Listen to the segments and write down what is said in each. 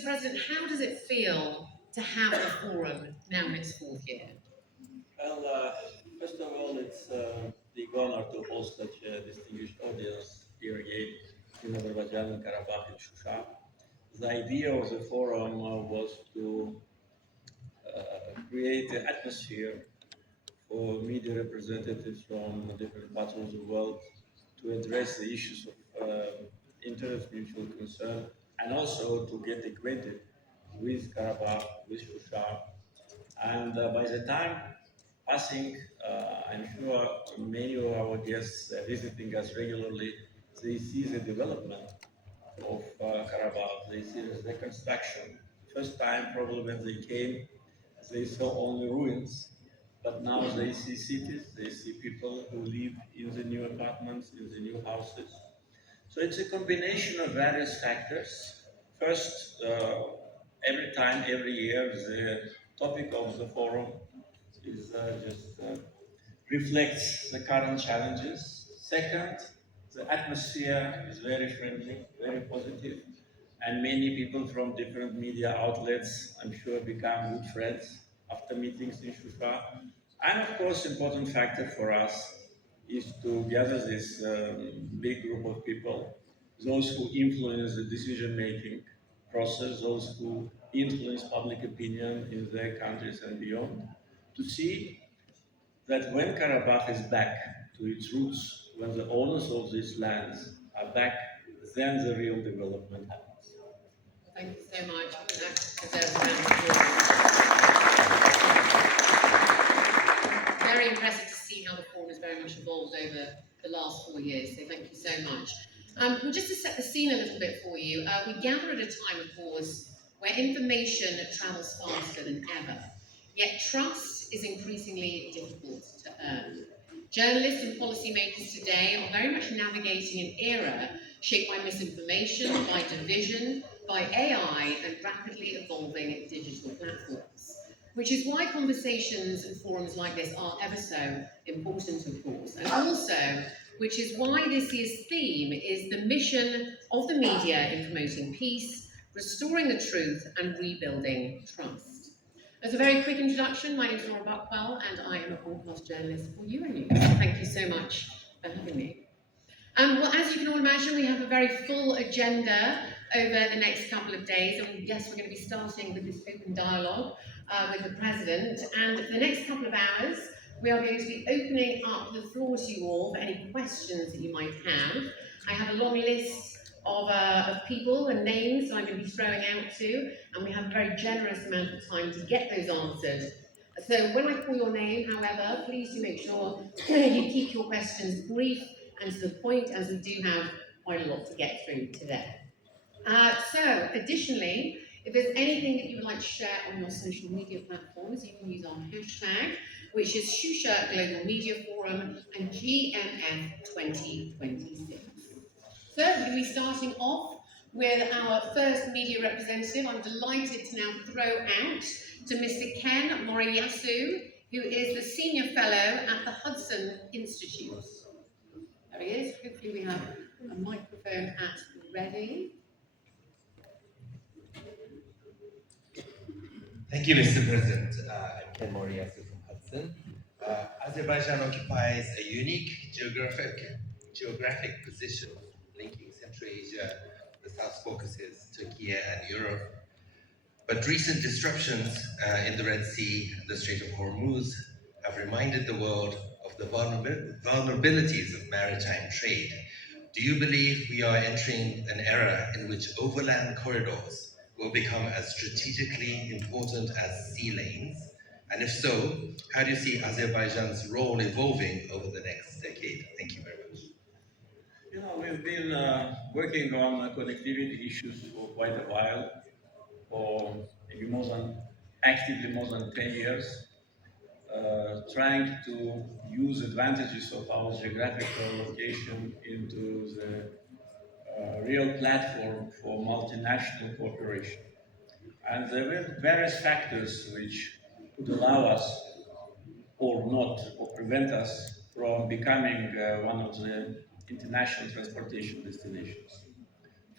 Mr. President, how does it feel to have the forum now in its fourth year? Well, first of all, it's a big honor to host such a distinguished audience here again in Azerbaijan and Karabakh in Shusha. The idea of the forum was to create an atmosphere for media representatives from different parts of the world to address the issues of interest, mutual concern, and also to get acquainted with Karabakh, with Shusha. And by the time passing, I'm sure many of our guests visiting us regularly, they see the development of Karabakh, they see the reconstruction. First time, probably when they came, they saw only ruins, but now they see cities, they see people who live in the new apartments, in the new houses. So it's a combination of various factors. First, every time, every year, the topic of the forum is just reflects the current challenges. Second, the atmosphere is very friendly, very positive, and many people from different media outlets, I'm sure, become good friends after meetings in Shusha. And of course, important factor for us is to gather this big group of people, those who influence the decision-making process, those who influence public opinion in their countries and beyond, to see that when Karabakh is back to its roots, when the owners of these lands are back, then the real development happens. Thank you so much. That deserves a round of applause. Very impressive to see how the forum has very much evolved over the last 4 years, so thank you so much. Well, just to set the scene a little bit for you, we gather at a time, of course, where information travels faster than ever, yet trust is increasingly difficult to earn. Journalists and policymakers today are very much navigating an era shaped by misinformation, by division, by AI, and rapidly evolving digital platforms. Which is why conversations and forums like this are ever so important, of course. And also, which is why this year's theme is the mission of the media in promoting peace, restoring the truth, and rebuilding trust. As a very quick introduction, my name is Laura Buckwell, and I am a broadcast journalist for UNews. Thank you so much for having me. Well, as you can all imagine, we have a very full agenda over the next couple of days, and yes, we're going to be starting with this open dialogue with the President, and for the next couple of hours, we are going to be opening up the floor to you all for any questions that you might have. I have a long list of people and names that I'm going to be throwing out to, and we have a very generous amount of time to get those answered. So when I call your name, however, please do make sure you keep your questions brief and to the point, as we do have quite a lot to get through today. So, additionally, if there's anything that you would like to share on your social media platforms, you can use our hashtag, which is Shusha Global Media Forum and GMF 2026. So, we're going to be starting off with our first media representative. I'm delighted to now throw out to Mr. Ken Moriyasu, who is the Senior Fellow at the Hudson Institute. There he is. Hopefully we have a microphone at ready. Thank you, Mr. President. I'm Ken Moriyasu from Hudson. Azerbaijan occupies a unique geographic position linking Central Asia, the South Caucasus, Turkey, and Europe. But recent disruptions in the Red Sea and the Strait of Hormuz have reminded the world of the vulnerabilities of maritime trade. Do you believe we are entering an era in which overland corridors will become as strategically important as sea lanes? And if so, how do you see Azerbaijan's role evolving over the next decade? Thank you very much. You know, we've been working on connectivity issues for quite a while, for maybe actively more than 10 years, trying to use advantages of our geographical location into the real platform for multinational cooperation. And there were various factors which could allow us or not, or prevent us from becoming one of the international transportation destinations.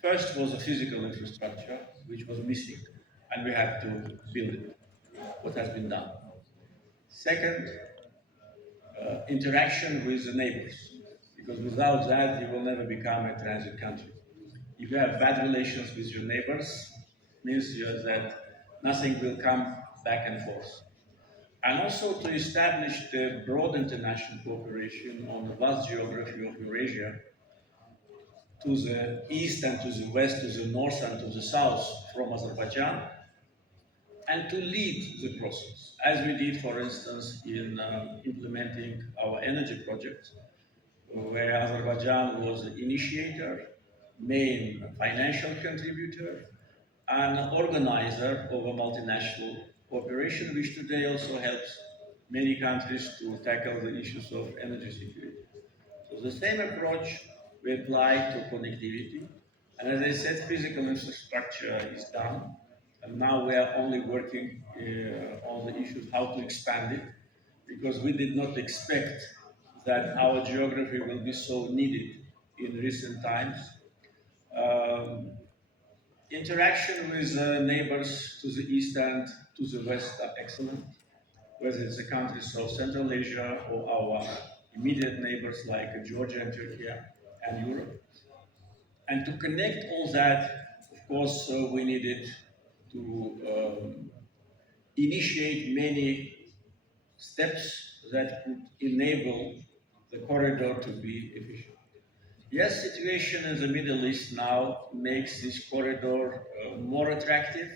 First was the physical infrastructure, which was missing, and we had to build it. What has been done? Second, interaction with the neighbors, because without that, you will never become a transit country. If you have bad relations with your neighbors, means that nothing will come back and forth. And also to establish the broad international cooperation on the vast geography of Eurasia, to the east and to the west, to the north and to the south from Azerbaijan, and to lead the process, as we did, for instance, in implementing our energy project, where Azerbaijan was the initiator, main financial contributor, and organizer of a multinational cooperation, which today also helps many countries to tackle the issues of energy security. So the same approach we apply to connectivity. And as I said, physical infrastructure is done. And now we are only working on the issues how to expand it, because we did not expect that our geography will be so needed in recent times. Um, Interaction with neighbors to the east and to the west are excellent, whether it's the countries of Central Asia or our immediate neighbors like Georgia and Turkey and Europe. And to connect all that, of course, we needed to initiate many steps that could enable the corridor to be efficient. Yes, situation in the Middle East now makes this corridor more attractive.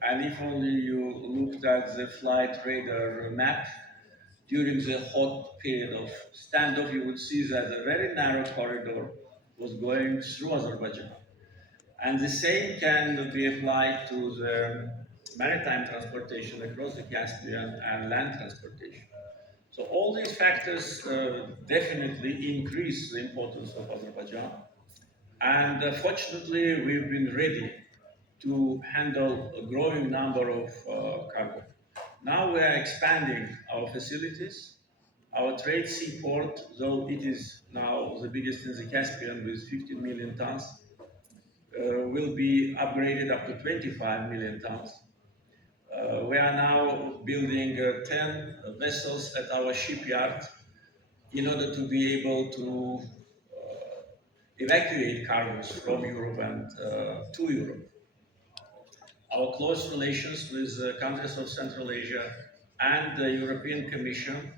And if only you looked at the flight radar map, during the hot period of standoff, you would see that a very narrow corridor was going through Azerbaijan. And the same can be applied to the maritime transportation across the Caspian and land transportation. So all these factors definitely increase the importance of Azerbaijan. And fortunately, we've been ready to handle a growing number of cargo. Now we are expanding our facilities. Our trade seaport, though it is now the biggest in the Caspian with 15 million tons, will be upgraded up to 25 million tons. We are now building 10 vessels at our shipyard in order to be able to evacuate cargoes from Europe and to Europe. Our close relations with countries of Central Asia and the European Commission,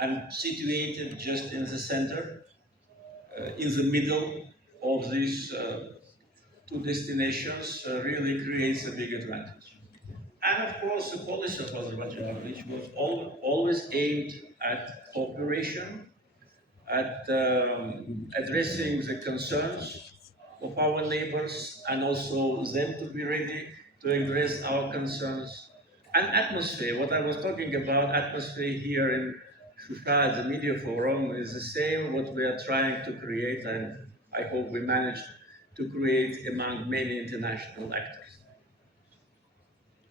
and situated just in the center, in the middle of these two destinations, really creates a big advantage. And of course, the policy of Azerbaijan, which was always aimed at cooperation, at addressing the concerns of our neighbors, and also them to be ready to address our concerns. And atmosphere, what I was talking about, atmosphere here in Shusha at the Media Forum is the same what we are trying to create, and I hope we managed to create among many international actors.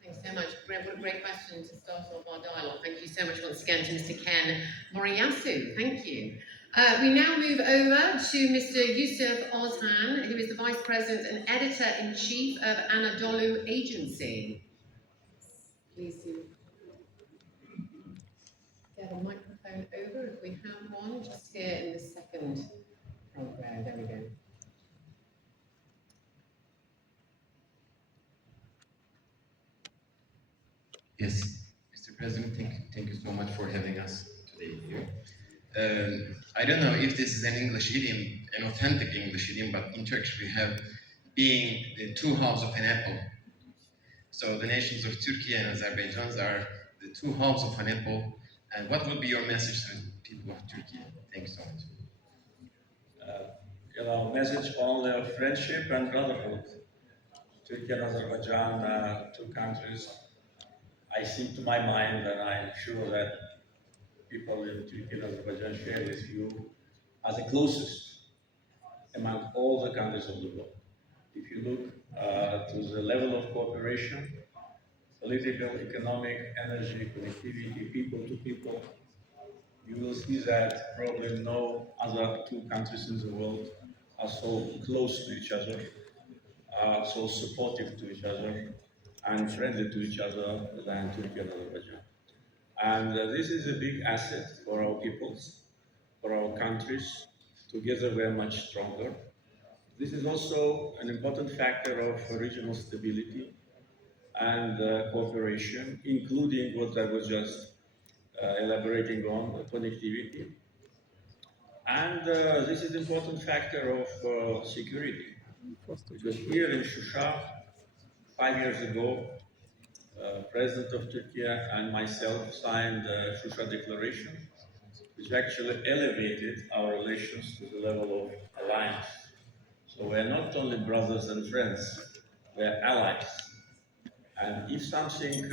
Thanks so much. What a great question to start off our dialogue. Thank you so much once again to Mr. Ken Moriyasu. Thank you. We now move over to Mr. Yusuf Ozhan, who is the Vice President and Editor-in-Chief of Anadolu Agency. Please do get a microphone over if we have one, just here in the second front row. There we go. Yes, Mr. President, thank you so much for having us today here. I don't know if this is an English idiom, an authentic English idiom, but in Turkish we have being the two halves of an apple. So the nations of Turkey and Azerbaijan are the two halves of an apple. And what would be your message to the people of Turkey? Thank you so much. Message only of friendship and brotherhood. Turkey and Azerbaijan, two countries. I think to my mind, and I'm sure that people in Turkey and Azerbaijan share with you, are the closest among all the countries of the world. If you look to the level of cooperation, political, economic, energy, connectivity, people to people, you will see that probably no other two countries in the world are so close to each other are so supportive to each other and friendly to each other than Turkey and Azerbaijan. And this is a big asset for our peoples, for our countries. Together we are much stronger. This is also an important factor of regional stability and cooperation, including what I was just elaborating on, connectivity. And this is an important factor of security, because here in Shusha, 5 years ago, President of Turkey and myself signed the Shusha Declaration, which actually elevated our relations to the level of alliance. So we're not only brothers and friends, we're allies. And if something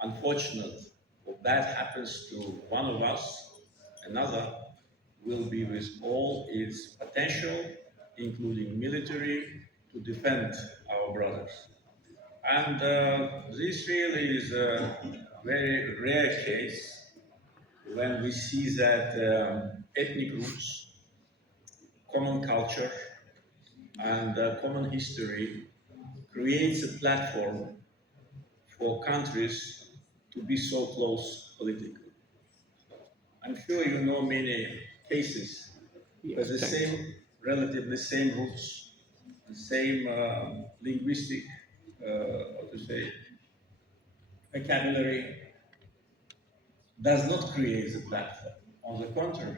unfortunate or bad happens to one of us, another will be with all its potential, including military, to defend our brothers. And this really is a very rare case when we see that ethnic groups, common culture, and common history creates a platform for countries to be so close politically. I'm sure you know many cases where the same, relatively same roots, the same linguistic, how to say, vocabulary does not create the platform. On the contrary,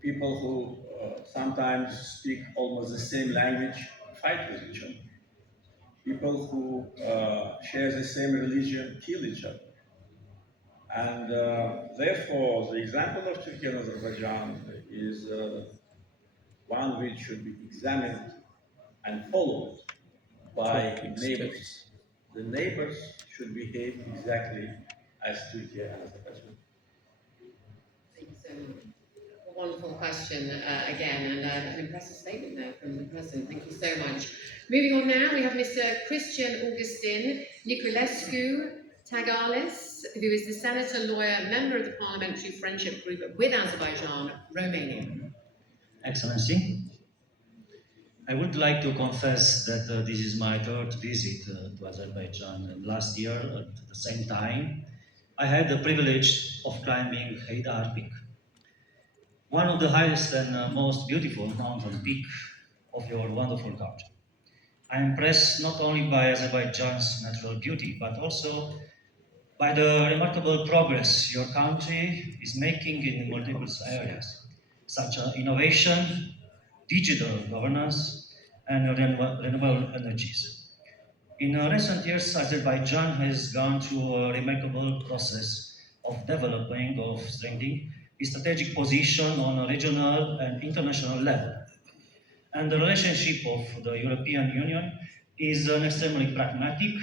people who sometimes speak almost the same language fight with each other. People who share the same religion kill each other. And therefore, the example of Turkey and Azerbaijan is one which should be examined and followed by neighbors. The neighbors should behave exactly as Turkey and Azerbaijan. Thank you so much. A wonderful question again, and an impressive statement there from the President. Thank you so much. Moving on now, we have Mr. Christian Augustin Niculescu Tagales, who is the senator, lawyer, member of the Parliamentary Friendship Group with Azerbaijan, Romania. Excellency, I would like to confess that this is my third visit to Azerbaijan. And last year, at the same time, I had the privilege of climbing Haydar Peak, one of the highest and most beautiful mountain peak of your wonderful country. I am impressed not only by Azerbaijan's natural beauty, but also by the remarkable progress your country is making in multiple areas, such as innovation, digital governance, and renewable energies. In recent years, Azerbaijan has gone through a remarkable process of developing, of strengthening its strategic position on a regional and international level. And the relationship of the European Union is an extremely pragmatic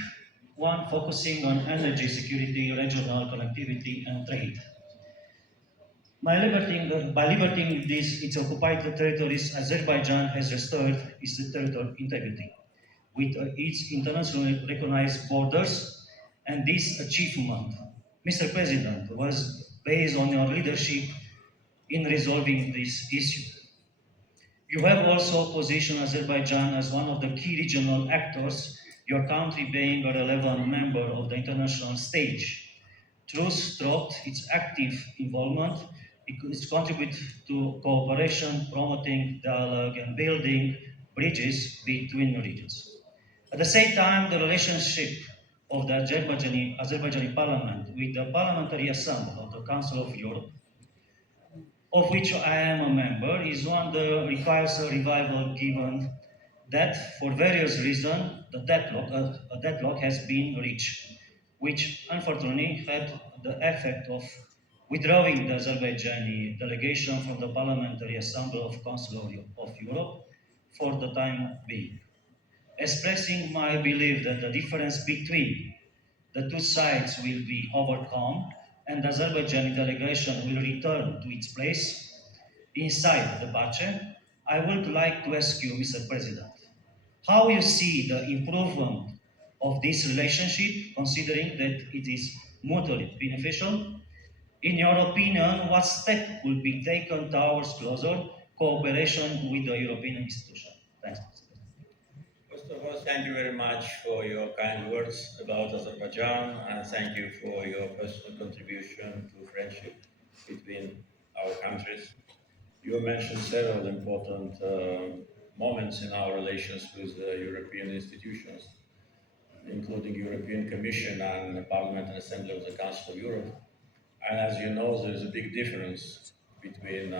one, focusing on energy security, regional connectivity, and trade. By liberating its occupied territories, Azerbaijan has restored its territorial integrity with its internationally recognized borders, and this achievement, Mr. President, was based on your leadership in resolving this issue. You have also positioned Azerbaijan as one of the key regional actors, your country being a relevant member of the international stage. Throughout its active involvement, it contributes to cooperation, promoting dialogue, and building bridges between regions. At the same time, the relationship of the Azerbaijani parliament with the Parliamentary Assembly of the Council of Europe, of which I am a member, is one that requires a revival given that, for various reasons, a deadlock has been reached, which unfortunately had the effect of withdrawing the Azerbaijani delegation from the Parliamentary Assembly of Council of Europe for the time being, expressing my belief that the difference between the two sides will be overcome and the Azerbaijani delegation will return to its place inside the budget. I would like to ask you, Mr. President, how you see the improvement of this relationship, considering that it is mutually beneficial. In your opinion, what step will be taken towards closer cooperation with the European institution? Thanks. First of all, thank you very much for your kind words about Azerbaijan, and thank you for your personal contribution to friendship between our countries. You mentioned several important moments in our relations with the European institutions, including European Commission and the Parliamentary Assembly of the Council of Europe. And as you know, there's a big difference between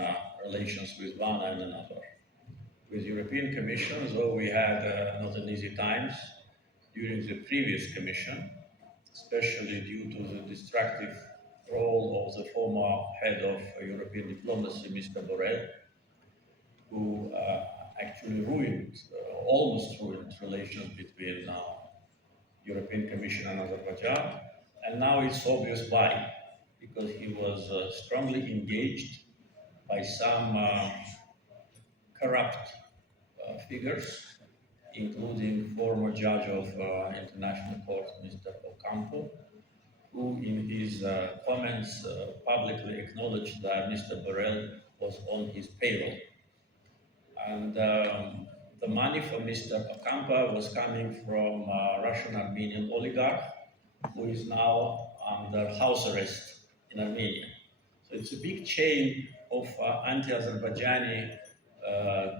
relations with one and another. With European Commission, though we had not an easy times during the previous Commission, especially due to the destructive role of the former head of European diplomacy, Mr. Borrell, who actually ruined, almost ruined relations between European Commission and Azerbaijan. And now it's obvious why, because he was strongly engaged by some corrupt figures, including former judge of International Court, Mr. Ocampo, who in his comments publicly acknowledged that Mr. Borrell was on his payroll. And the money for Mr. Ocampo was coming from a Russian-Armenian oligarch who is now under house arrest in Armenia. So it's a big chain of anti-Azerbaijani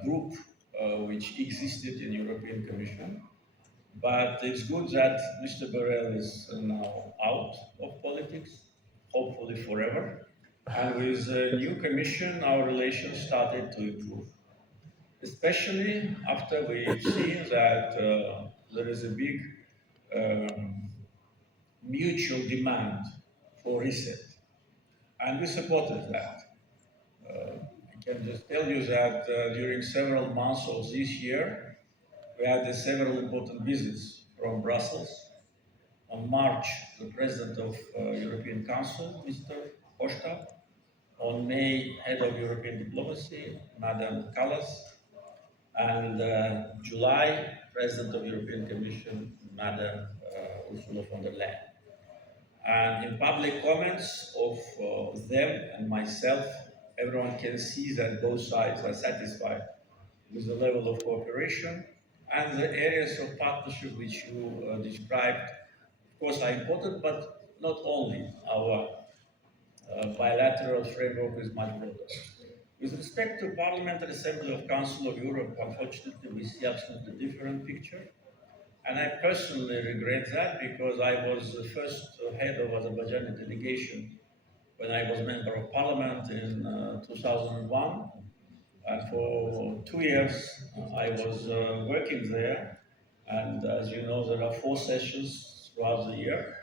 group which existed in European Commission. But it's good that Mr. Borrell is now out of politics, hopefully forever. And with the new commission, our relations started to improve, especially after we've seen that there is a big mutual demand for reset. And we supported that. I can just tell you that during several months of this year, we had several important visits from Brussels. On March, the President of European Council, Mr. Costa. On May, Head of European Diplomacy, Madam Callas. And July, President of European Commission, Madam Ursula von der Leyen. And in public comments of them and myself, everyone can see that both sides are satisfied with the level of cooperation and the areas of partnership which you described, of course, are important, but not only. Our bilateral framework is much broader. With respect to Parliamentary Assembly of Council of Europe, unfortunately, we see absolutely different picture. And I personally regret that because I was the first head of Azerbaijani delegation when I was member of parliament in 2001. And for 2 years, I was working there. And as you know, there are 4 sessions throughout the year.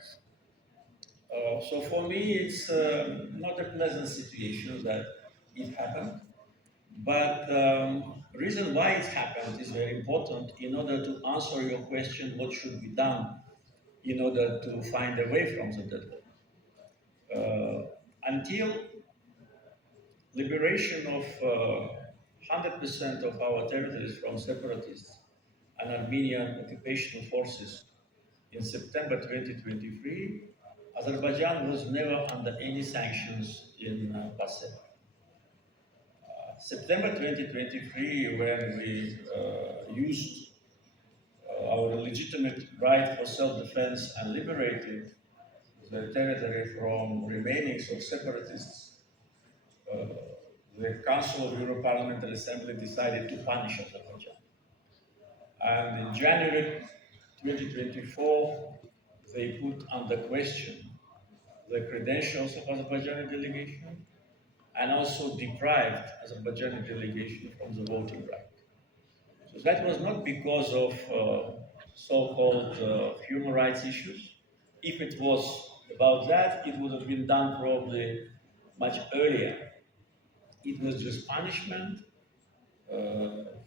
So for me, it's not a pleasant situation that it happened. But the reason why it happened is very important in order to answer your question, what should be done in order to find a way from the deadlock. Until liberation of 100% of our territories from separatists and Armenian occupational forces in September 2023, Azerbaijan was never under any sanctions in PASEP. September 2023, when we used our legitimate right for self-defense and liberated the territory from remainings of separatists, the Council of Europe Parliamentary Assembly decided to punish Azerbaijan. And in January 2024, they put under question the credentials of Azerbaijani delegation and also deprived Azerbaijani delegation from the voting right. So that was not because of so-called human rights issues. If it was about that, it would have been done probably much earlier. It was just punishment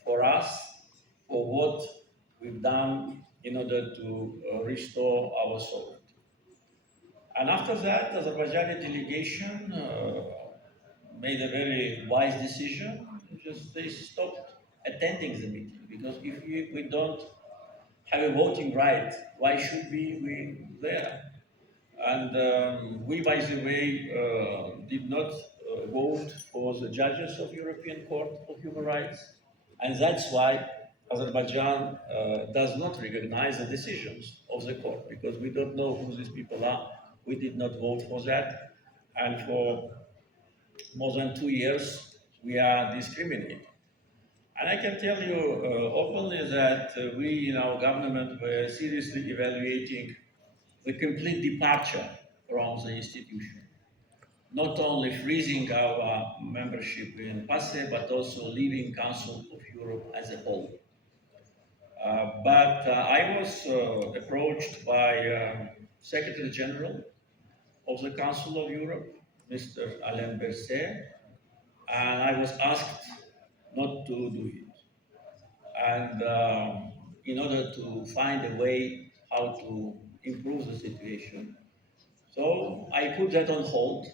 for us for what we've done in order to restore our sovereignty. And after that, the Azerbaijani delegation made a very wise decision. Just they stopped attending the meeting, because if we don't have a voting right, why should we be there? And we, by the way, did not vote for the judges of European Court of Human Rights, and that's why Azerbaijan does not recognize the decisions of the court because we don't know who these people are. We did not vote for that. And for more than 2 years, we are discriminated. And I can tell you openly that we in our government were seriously evaluating the complete departure from the institution. Not only freezing our membership in PASE, but also leaving Council of Europe as a whole. But I was approached by Secretary General of the Council of Europe, Mr. Alain Berset, and I was asked not to do it. And in order to find a way how to improve the situation. So I put that on hold,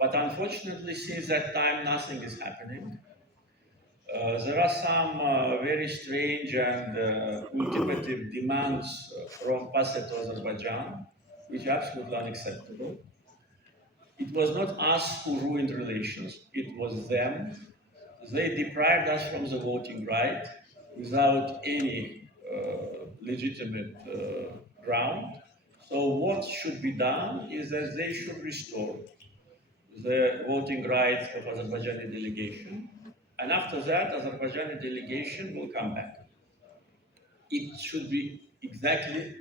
but unfortunately since that time nothing is happening. There are some very strange and ultimative demands from PASE to Azerbaijan, which are absolutely unacceptable. It was not us who ruined relations, it was them. They deprived us from the voting right without any legitimate ground. So what should be done is that they should restore the voting rights of Azerbaijani delegation. And after that, Azerbaijani delegation will come back. It should be exactly,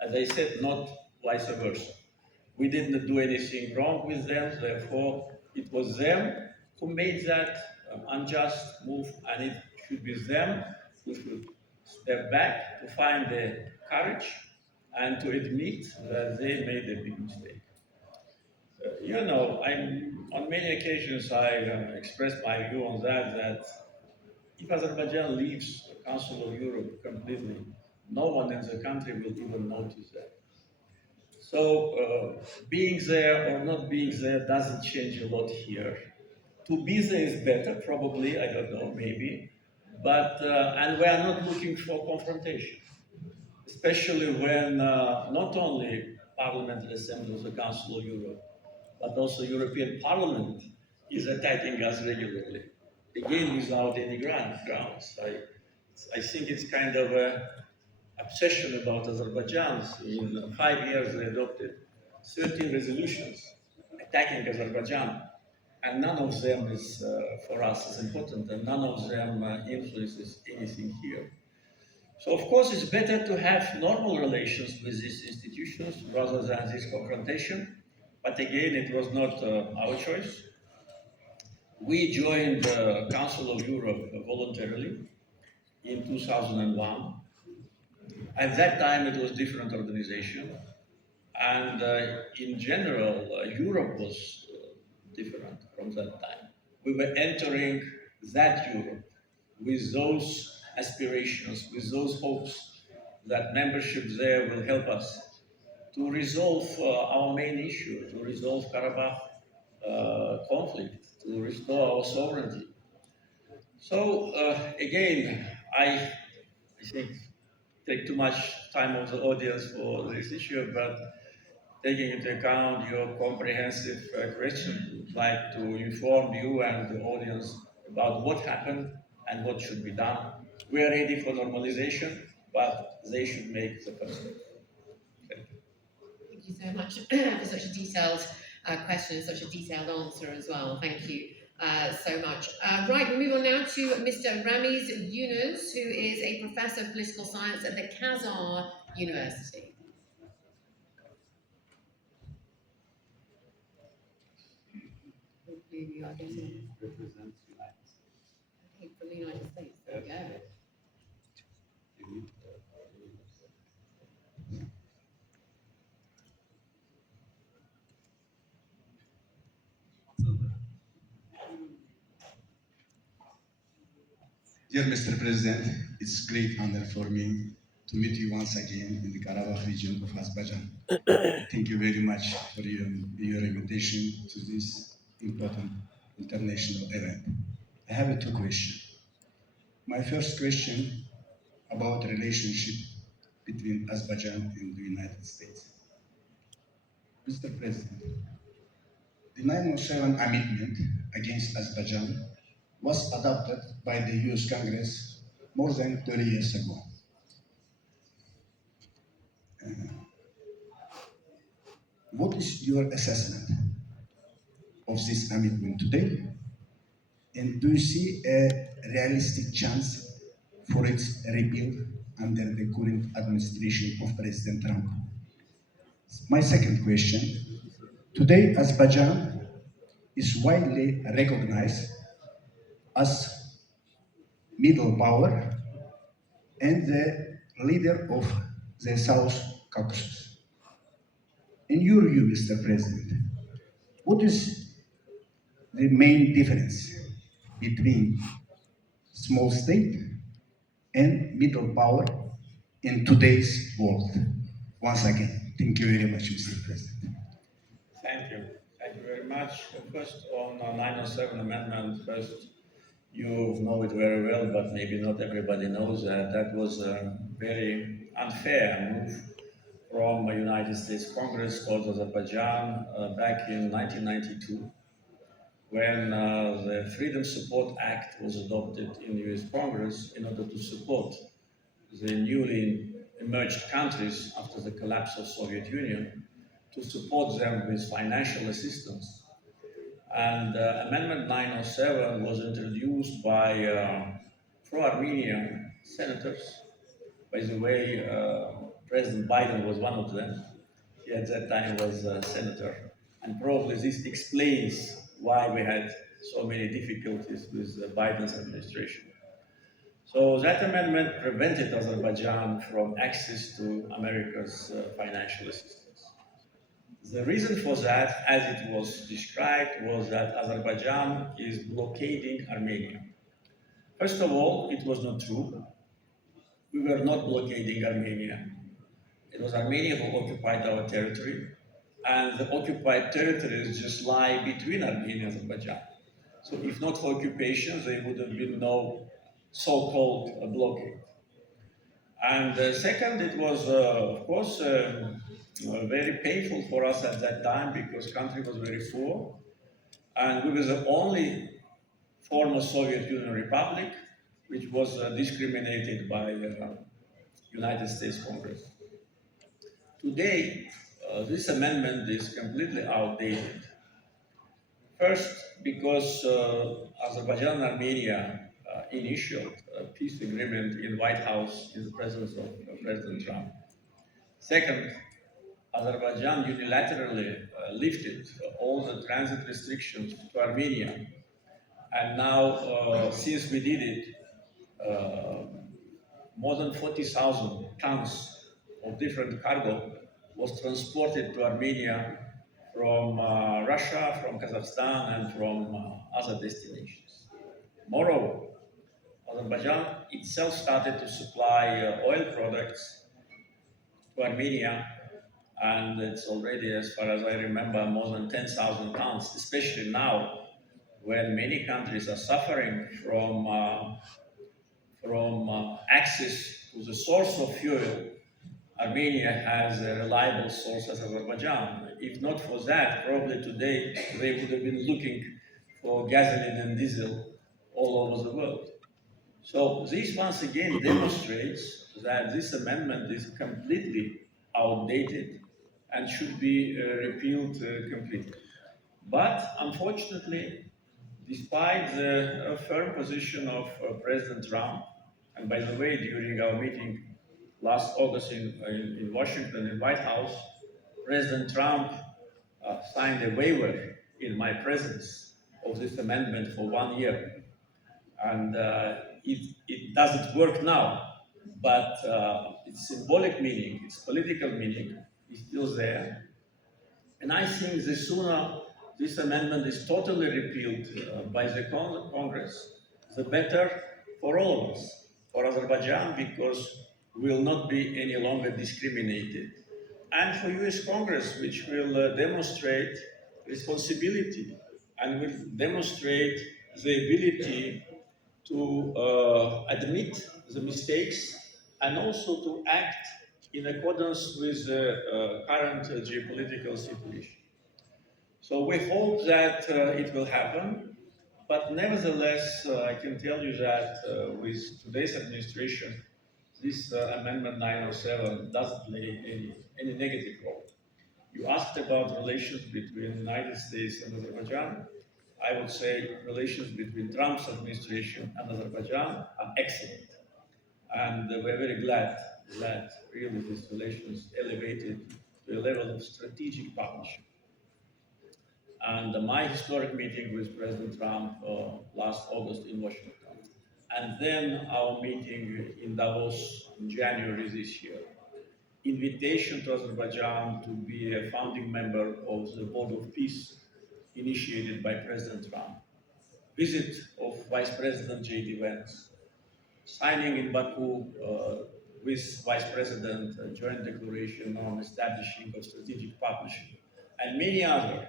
as I said, not vice versa. We didn't do anything wrong with them, therefore it was them who made that unjust move, and it should be them who should step back to find the courage and to admit that they made a big mistake. You know, on many occasions I expressed my view on that if Azerbaijan leaves the Council of Europe completely, no one in the country will even notice that. So being there or not being there doesn't change a lot here. To be there is better, probably, I don't know, maybe. But, and we are not looking for confrontation, especially when not only Parliamentary Assembly of the Council of Europe, but also European Parliament is attacking us regularly, again without any grounds. I think it's kind of a obsession about Azerbaijan. In 5 years, they adopted 13 resolutions attacking Azerbaijan, and none of them is, for us, is important, and none of them influences anything here. So, of course, it's better to have normal relations with these institutions rather than this confrontation. But again, it was not our choice. We joined the Council of Europe voluntarily in 2001. At that time, it was a different organization. And in general, Europe was different from that time. We were entering that Europe with those aspirations, with those hopes that membership there will help us to resolve our main issue, to resolve Karabakh conflict, to restore our sovereignty. So again, I think take too much time of the audience for this issue, but taking into account your comprehensive question, would like to inform you and the audience about what happened and what should be done. We are ready for normalization, but they should make the first step. Thank you. Thank you so much for such a detailed question and such a detailed answer as well. Thank you so much. Right, we move on now to Mr. Ramiz Yunus, who is a professor of political science at the Khazar University. Hopefully you are getting Represents United States. okay, from the United States. There we go. Dear Mr. President, it's a great honor for me to meet you once again in the Karabakh region of Azerbaijan. Thank you very much for your invitation to this important international event. I have two questions. My first question about the relationship between Azerbaijan and the United States. Mr. President, the 907 amendment against Azerbaijan was adopted by the US Congress more than 30 years ago. What is your assessment of this amendment today? And do you see a realistic chance for its repeal under the current administration of President Trump? My second question, today Azerbaijan is widely recognized as middle power and the leader of the South Caucasus. In your view, Mr. President, what is the main difference between small state and middle power in today's world? Once again, thank you very much, Mr. President. Thank you. Thank you very much. First, on 907 amendment, first, you know it very well, but maybe not everybody knows that that was a very unfair move from a United States Congress called Azerbaijan back in 1992, when the Freedom Support Act was adopted in the US Congress in order to support the newly emerged countries after the collapse of Soviet Union, to support them with financial assistance. And Amendment 907 was introduced by pro-Armenian senators. By the way, President Biden was one of them. He at that time was a senator. And probably this explains why we had so many difficulties with Biden's administration. So that amendment prevented Azerbaijan from access to America's financial assistance. The reason for that, as it was described, was that Azerbaijan is blockading Armenia. First of all, it was not true. We were not blockading Armenia. It was Armenia who occupied our territory, and the occupied territories just lie between Armenia and Azerbaijan. So if not for occupation, there would have been no so-called blockade. And second, it was, of course, very painful for us at that time because country was very poor, and we were the only former Soviet Union republic which was discriminated by United States Congress. Today, this amendment is completely outdated. First, because Azerbaijan and Armenia initialed a peace agreement in White House in the presence of President Trump. Second, Azerbaijan unilaterally lifted all the transit restrictions to Armenia. And now, since we did it, more than 40,000 tons of different cargo was transported to Armenia from Russia, from Kazakhstan, and from other destinations. Moreover, Azerbaijan itself started to supply oil products to Armenia, and it's already, as far as I remember, more than 10,000 tons, especially now when many countries are suffering from access to the source of fuel. Armenia has a reliable source as Azerbaijan. If not for that, probably today they would have been looking for gasoline and diesel all over the world. So this once again demonstrates that this amendment is completely outdated and should be repealed completely. But unfortunately, despite the firm position of President Trump, and by the way, during our meeting last August in Washington, in White House, President Trump signed a waiver in my presence of this amendment for 1 year. And it doesn't work now, but its symbolic meaning, its political meaning is still there. And I think the sooner this amendment is totally repealed by the Congress, the better for all of us, for Azerbaijan, because we will not be any longer discriminated, and for US Congress, which will demonstrate responsibility and will demonstrate the ability to admit the mistakes and also to act in accordance with the current geopolitical situation. So we hope that it will happen. But nevertheless, I can tell you that with today's administration, this Amendment 907 doesn't play any negative role. You asked about relations between the United States and Azerbaijan. I would say relations between Trump's administration and Azerbaijan are excellent. And we're very glad really these relations elevated to a level of strategic partnership. And my historic meeting with President Trump last August in Washington, and then our meeting in Davos in January this year. Invitation to Azerbaijan to be a founding member of the Board of Peace initiated by President Trump. Visit of Vice President J.D. Vance. Signing in Baku with Vice President a joint declaration on establishing of strategic partnership, and many other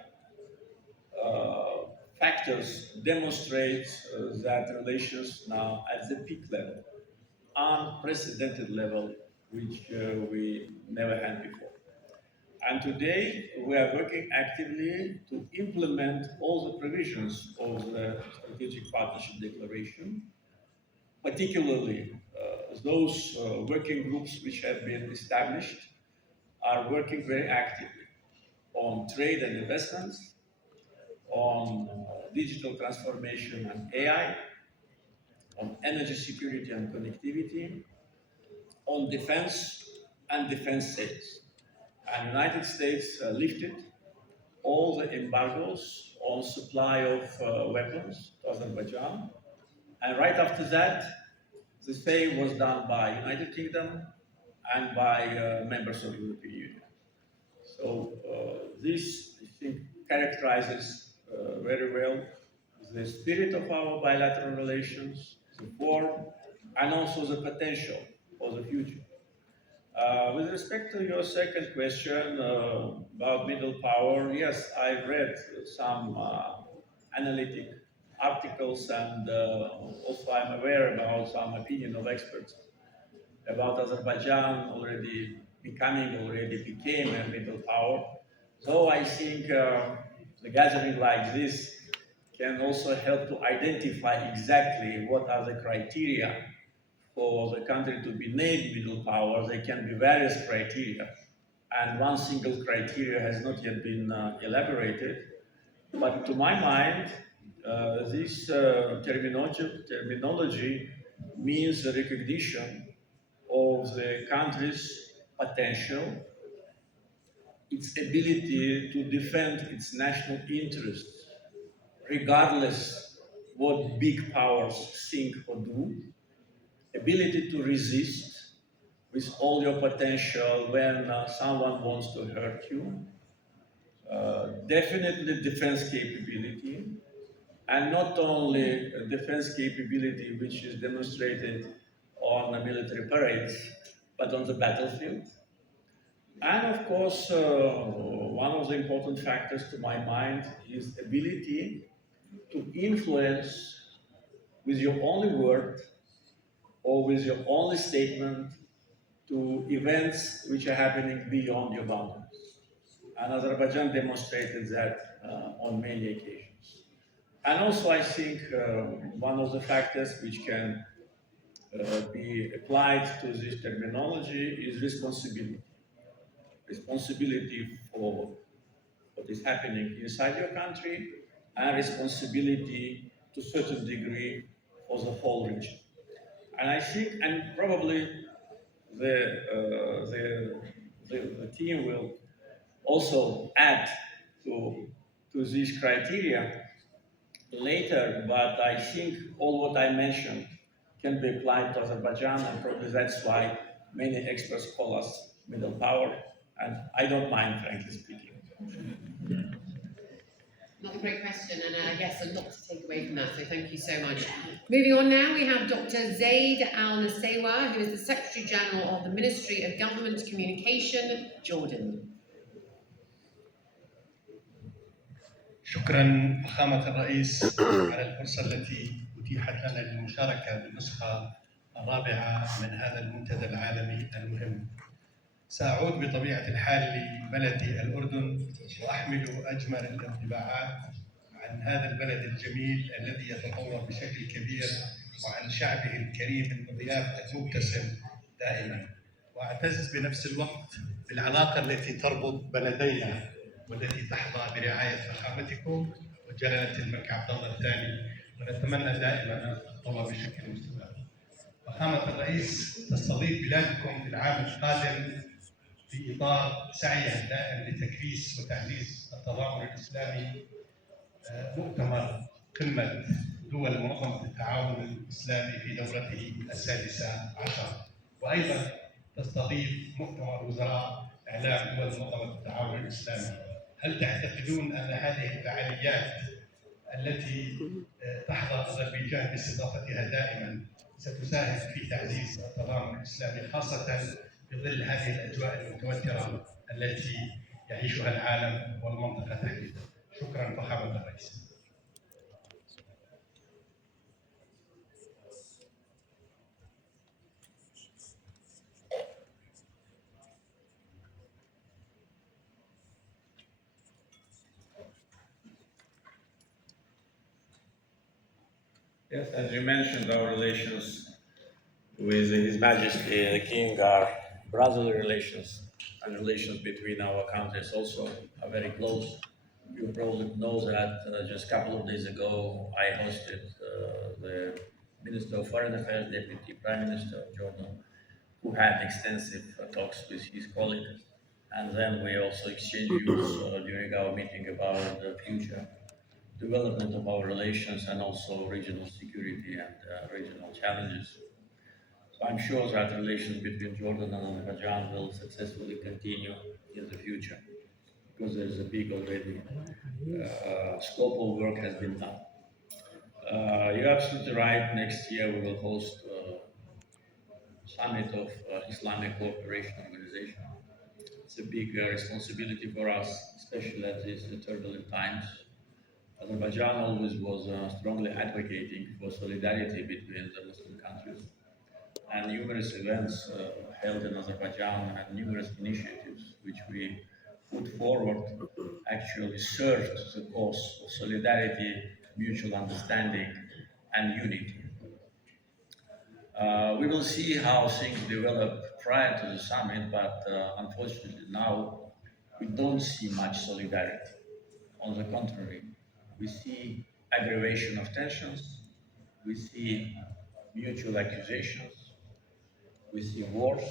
factors demonstrate that relations now at the peak level, unprecedented level, which we never had before. And today we are working actively to implement all the provisions of the Strategic Partnership Declaration, particularly those working groups which have been established are working very actively on trade and investments, on digital transformation and AI, on energy security and connectivity, on defense and defense sales. And the United States lifted all the embargoes on supply of weapons to Azerbaijan. And right after that, the same was done by United Kingdom and by members of the European Union. So this, I think, characterizes very well the spirit of our bilateral relations, the form, and also the potential for the future. With respect to your second question about middle power, yes, I've read some analytic articles, and also I'm aware about some opinion of experts about Azerbaijan already became a middle power. So I think the gathering like this can also help to identify exactly what are the criteria for the country to be named middle power. There can be various criteria, and one single criteria has not yet been elaborated. But to my mind, this terminology means the recognition of the country's potential, its ability to defend its national interests, regardless what big powers think or do, ability to resist with all your potential when someone wants to hurt you, definitely defense capability, and not only defense capability which is demonstrated on the military parades, but on the battlefield. And of course, one of the important factors to my mind is ability to influence with your only word or with your only statement to events which are happening beyond your boundaries. And Azerbaijan demonstrated that on many occasions. And also, I think one of the factors which can be applied to this terminology is responsibility. Responsibility for what is happening inside your country, and responsibility to a certain degree for the whole region. And I think, and probably the team will also add to these criteria later, but I think all what I mentioned can be applied to Azerbaijan, and probably that's why many experts call us middle power, and I don't mind, frankly speaking. Another great question, and yes, a lot to take away from that, so thank you so much. Moving on now, we have Dr. Zaid Al Nasewa, who is the Secretary General of the Ministry of Government Communication, Jordan. شكرا فخامة الرئيس على الفرصة التي أتيحت لنا للمشاركة بالنسخة الرابعة من هذا المنتدى العالمي المهم. سأعود بطبيعة الحال لبلدي الأردن وأحمل أجمل الانطباعات عن هذا البلد الجميل الذي يتطور بشكل كبير، وعن شعبه الكريم المضياف المبتسم دائما. واعتز بنفس الوقت بالعلاقه التي تربط بلدينا والتي تحظى برعايه فخامتكم وجلاله الملك عبد الله الثاني، ونتمنى دائما ان تتطور بشكل مستمر. فخامه الرئيس، تستضيف بلادكم في العام القادم في اطار سعيها الدائم لتكريس وتعزيز التضامن الاسلامي مؤتمر قمة دول منظمة التعاون الإسلامي في دورته السادسة عشر، وأيضا تستضيف مؤتمر وزراء إعلام دول منظمة التعاون الإسلامي. هل تعتقدون أن هذه الفعاليات التي تحظى أذربيجان باستضافتها دائما ستساهم في تعزيز التضامن الإسلامي، خاصة في ظل هذه الأجواء المتوترة التي يعيشها العالم والمنطقة تحديدا؟ شكرا فخامة الرئيس. Yes, as you mentioned, our relations with His Majesty the King are brotherly relations, and relations between our countries also are very close. You probably know that just a couple of days ago, I hosted the Minister of Foreign Affairs, Deputy Prime Minister of Jordan, who had extensive talks with his colleagues. And then we also exchanged views during our meeting about the future development of our relations and also regional security and regional challenges. So I'm sure that relations between Jordan and Azerbaijan will successfully continue in the future because there's a big already scope of work has been done. You're absolutely right. Next year we will host summit of Islamic Cooperation Organization. It's a big responsibility for us, especially at these turbulent times. Azerbaijan always was strongly advocating for solidarity between the Muslim countries, and numerous events held in Azerbaijan and numerous initiatives which we put forward actually served the cause of solidarity, mutual understanding, and unity. We will see how things develop prior to the summit, but unfortunately now we don't see much solidarity. On the contrary, we see aggravation of tensions, we see mutual accusations, we see wars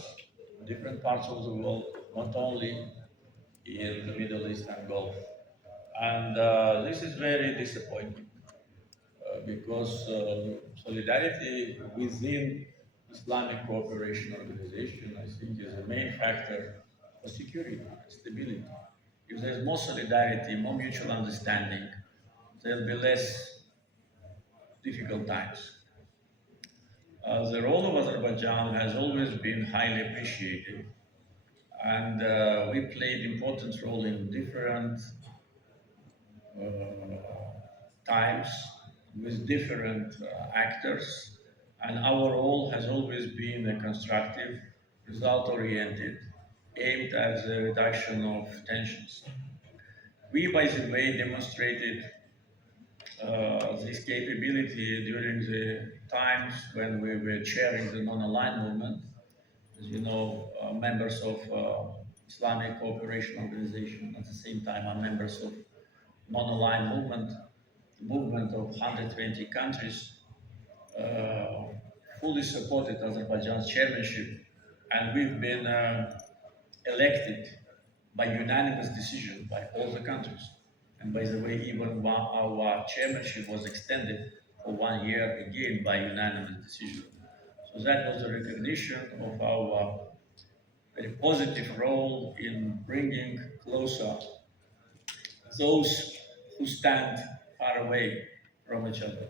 in different parts of the world, not only in the Middle East and Gulf. And this is very disappointing because solidarity within Islamic Cooperation Organization, I think, is a main factor for security and stability. If there's more solidarity, more mutual understanding, there'll be less difficult times. The role of Azerbaijan has always been highly appreciated, and we played important role in different times with different actors, and our role has always been a constructive, result-oriented, aimed at the reduction of tensions. We, by the way, demonstrated this capability during the times when we were chairing the non-aligned movement. As you know, members of Islamic Cooperation Organization at the same time are members of non-aligned movement, the movement of 120 countries, fully supported Azerbaijan's chairmanship, and we've been elected by unanimous decision by all the countries. And by the way, even our chairmanship was extended for 1 year again by unanimous decision. So that was a recognition of our very positive role in bringing closer those who stand far away from each other.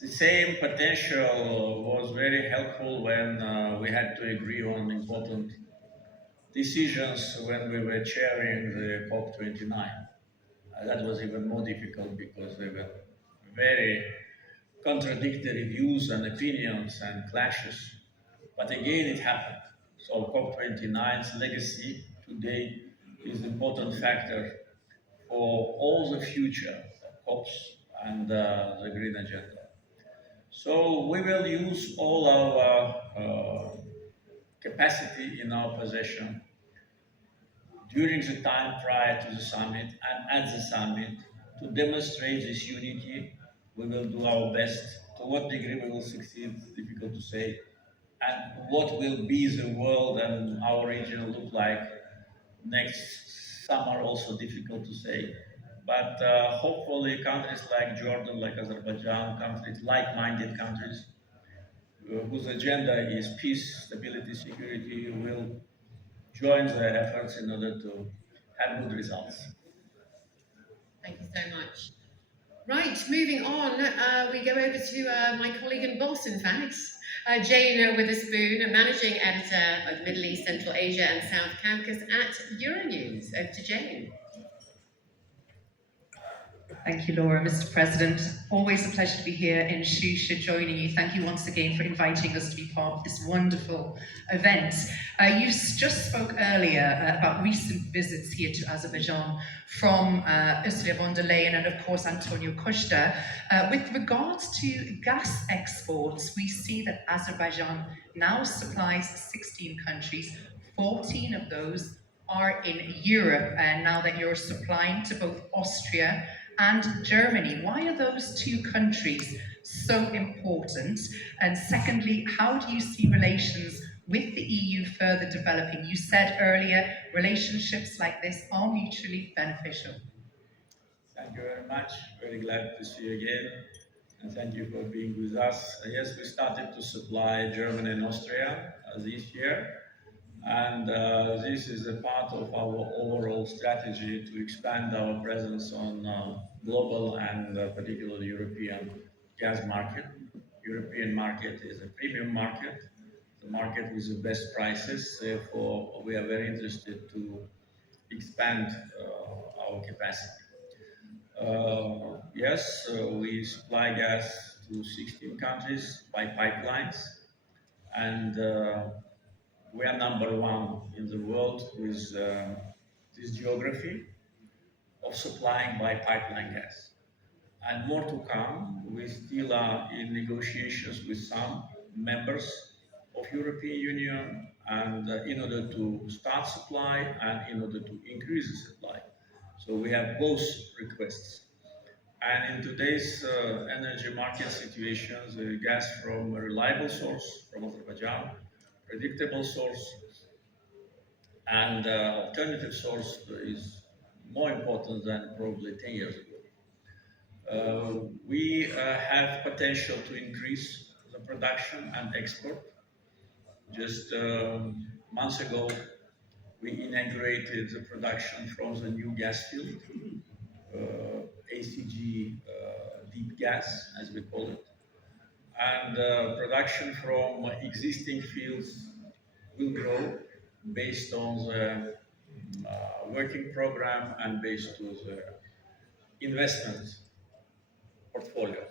The same potential was very helpful when we had to agree on important decisions when we were chairing the COP29. That was even more difficult because there were very contradictory views and opinions and clashes. But again, it happened. So COP29's legacy today is an important factor for all the future hopes and the green agenda. So we will use all our capacity in our possession during the time prior to the summit and at the summit to demonstrate this unity. We will do our best. To what degree we will succeed, it's difficult to say. And what will be the world and our region look like next summer, also difficult to say. But hopefully countries like Jordan, like Azerbaijan, countries, like-minded countries, whose agenda is peace, stability, security, will join the efforts in order to have good results. Thank you so much. Right, moving on, we go over to my colleague and boss, in fact, Jane Witherspoon, a managing editor of Middle East, Central Asia and South Caucasus at Euronews. Over to Jane. Thank you, Laura. Mr. President, always a pleasure to be here in Shusha joining you. Thank you once again for inviting us to be part of this wonderful event. You just spoke earlier about recent visits here to Azerbaijan from Ursula von der Leyen and, of course, Antonio Costa. With regards to gas exports, we see that Azerbaijan now supplies 16 countries. 14 of those are in Europe, and now that you're supplying to both Austria and Germany. Why are those two countries so important? And secondly, how do you see relations with the EU further developing? You said earlier, relationships like this are mutually beneficial. Thank you very much. Very glad to see you again. And thank you for being with us. Yes, we started to supply Germany and Austria this year. And this is a part of our overall strategy to expand our presence on global and particularly European gas market. European market is a premium market, the market with the best prices. Therefore, we are very interested to expand our capacity. Yes, we supply gas to 16 countries by pipelines, and we are number one in the world with this geography of supplying by pipeline gas. And more to come. We still are in negotiations with some members of European Union, and in order to start supply and in order to increase the supply. So we have both requests. And in today's energy market situations, gas from a reliable source, from Azerbaijan, predictable source, and alternative source is more important than probably 10 years ago. We have potential to increase the production and export. Just months ago, we inaugurated the production from the new gas field, ACG deep gas, as we call it. And production from existing fields will grow based on the working program and based on the investment portfolio.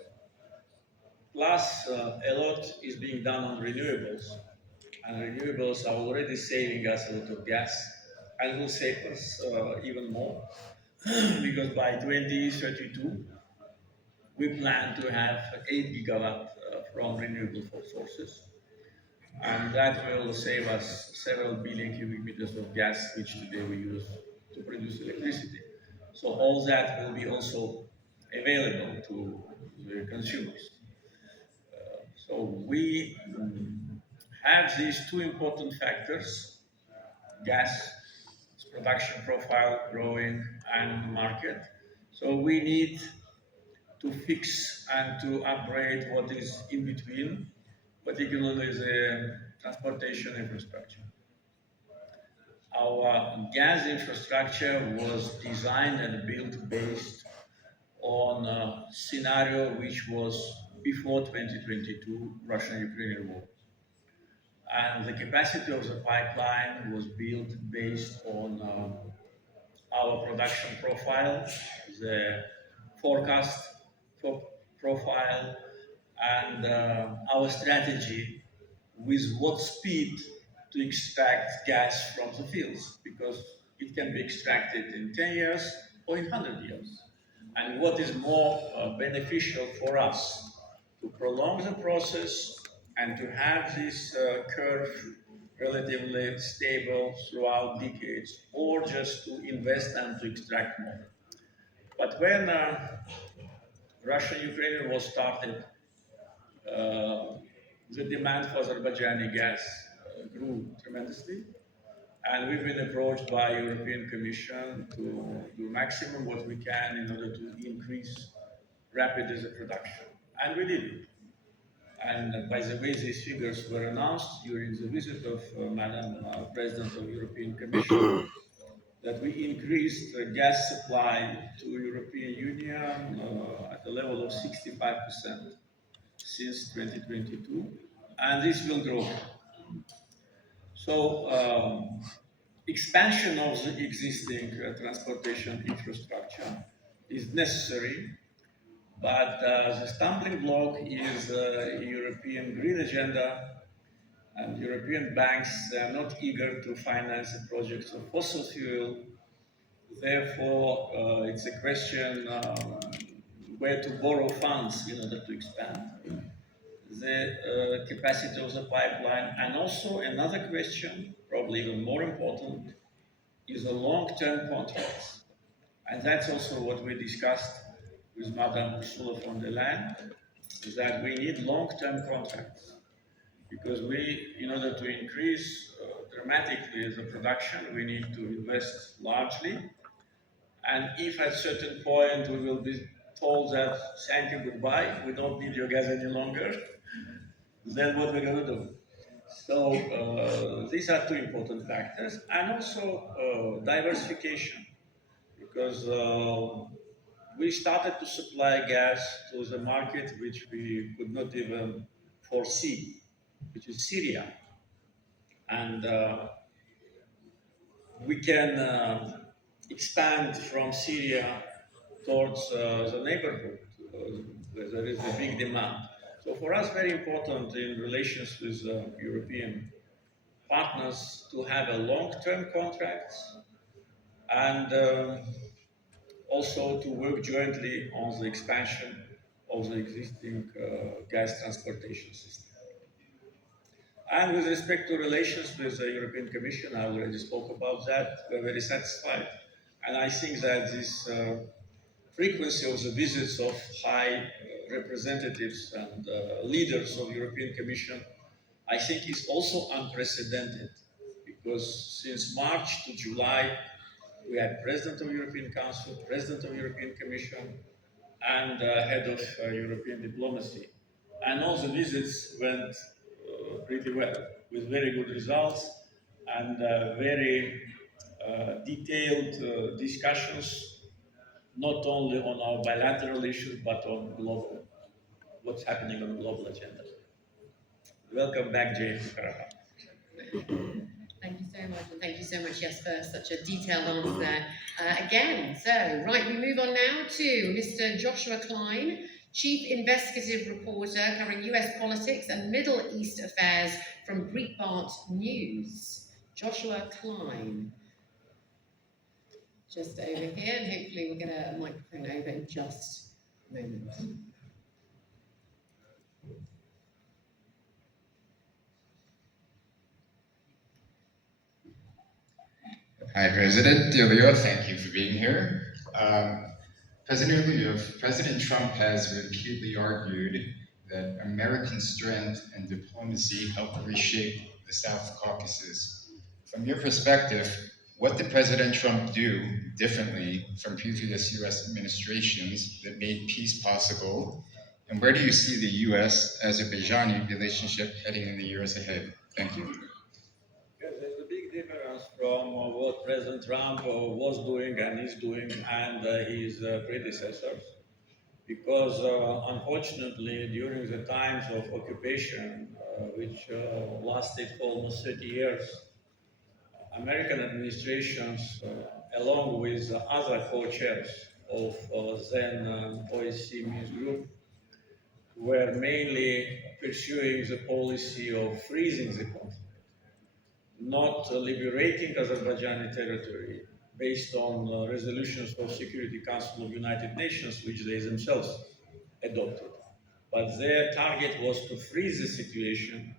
Plus, a lot is being done on renewables, and renewables are already saving us a lot of gas and will save us even more because by 2032 we plan to have 8 gigawatt from renewable sources, and that will save us several billion cubic meters of gas, which today we use to produce electricity. So all that will be also available to the consumers. So we have these two important factors: gas production profile growing and market. So we need to fix and to upgrade what is in between, particularly the transportation infrastructure. Our gas infrastructure was designed and built based on a scenario which was before 2022 Russian-Ukrainian war. And the capacity of the pipeline was built based on our production profile, the forecast profile, and our strategy with what speed to extract gas from the fields, because it can be extracted in 10 years or in 100 years. and what is more beneficial for us, to prolong the process and to have this curve relatively stable throughout decades, or just to invest and to extract more. But when Russia-Ukraine war started, the demand for Azerbaijani gas grew tremendously. And we've been approached by European Commission to do maximum what we can in order to increase rapidly the production. And we did. And by the way, these figures were announced during the visit of Madam President of European Commission, that we increased gas supply to European Union at a level of 65% since 2022, and this will grow. So expansion of the existing transportation infrastructure is necessary, but the stumbling block is European green agenda, and European banks are not eager to finance the projects of fossil fuel. Therefore, it's a question where to borrow funds in order to expand the capacity of the pipeline. And also another question, probably even more important, is the long-term contracts. And that's also what we discussed with Madame Ursula von der Leyen, is that we need long-term contracts. Because we, in order to increase dramatically the production, we need to invest largely. And if at a certain point we will be told that, thank you, goodbye, we don't need your gas any longer, then what we're going to do? So these are two important factors, and also diversification, because we started to supply gas to the market which we could not even foresee, which is Syria. And we can expand from Syria towards the neighborhood, where there is a big demand. So for us, very important in relations with European partners to have a long-term contracts, and also to work jointly on the expansion of the existing gas transportation system. And with respect to relations with the European Commission, I already spoke about that. We're very satisfied. And I think that this frequency of the visits of high representatives and leaders of European Commission, I think is also unprecedented, because since March to July, we had President of European Council, President of European Commission, and Head of European Diplomacy. And all the visits went pretty well, with very good results and very detailed discussions, not only on our bilateral issues, but on global, what's happening on the global agenda. Welcome back, James. Thank you so much, and thank you so much, yes, for such a detailed answer again. So, right, we move on now to Mr. Joshua Klein, Chief Investigative Reporter covering US politics and Middle East affairs from Breitbart News. Joshua Klein. Just over here, and hopefully we'll get a microphone over in just a moment. Hi, President Aliyev, thank you for being here. President Aliyev, President Trump has repeatedly argued that American strength and diplomacy helped reshape the South Caucasus. From your perspective, what did President Trump do differently from previous US administrations that made peace possible? And where do you see the US-Azerbaijani relationship heading in the years ahead? Thank you. There's a big difference from what President Trump was doing and is doing and his predecessors. Because unfortunately, during the times of occupation, which lasted for almost 30 years, American administrations, along with other co-chairs of then OSCE Minsk group, were mainly pursuing the policy of freezing the conflict, not liberating Azerbaijani territory, based on resolutions of Security Council of United Nations, which they themselves adopted. But their target was to freeze the situation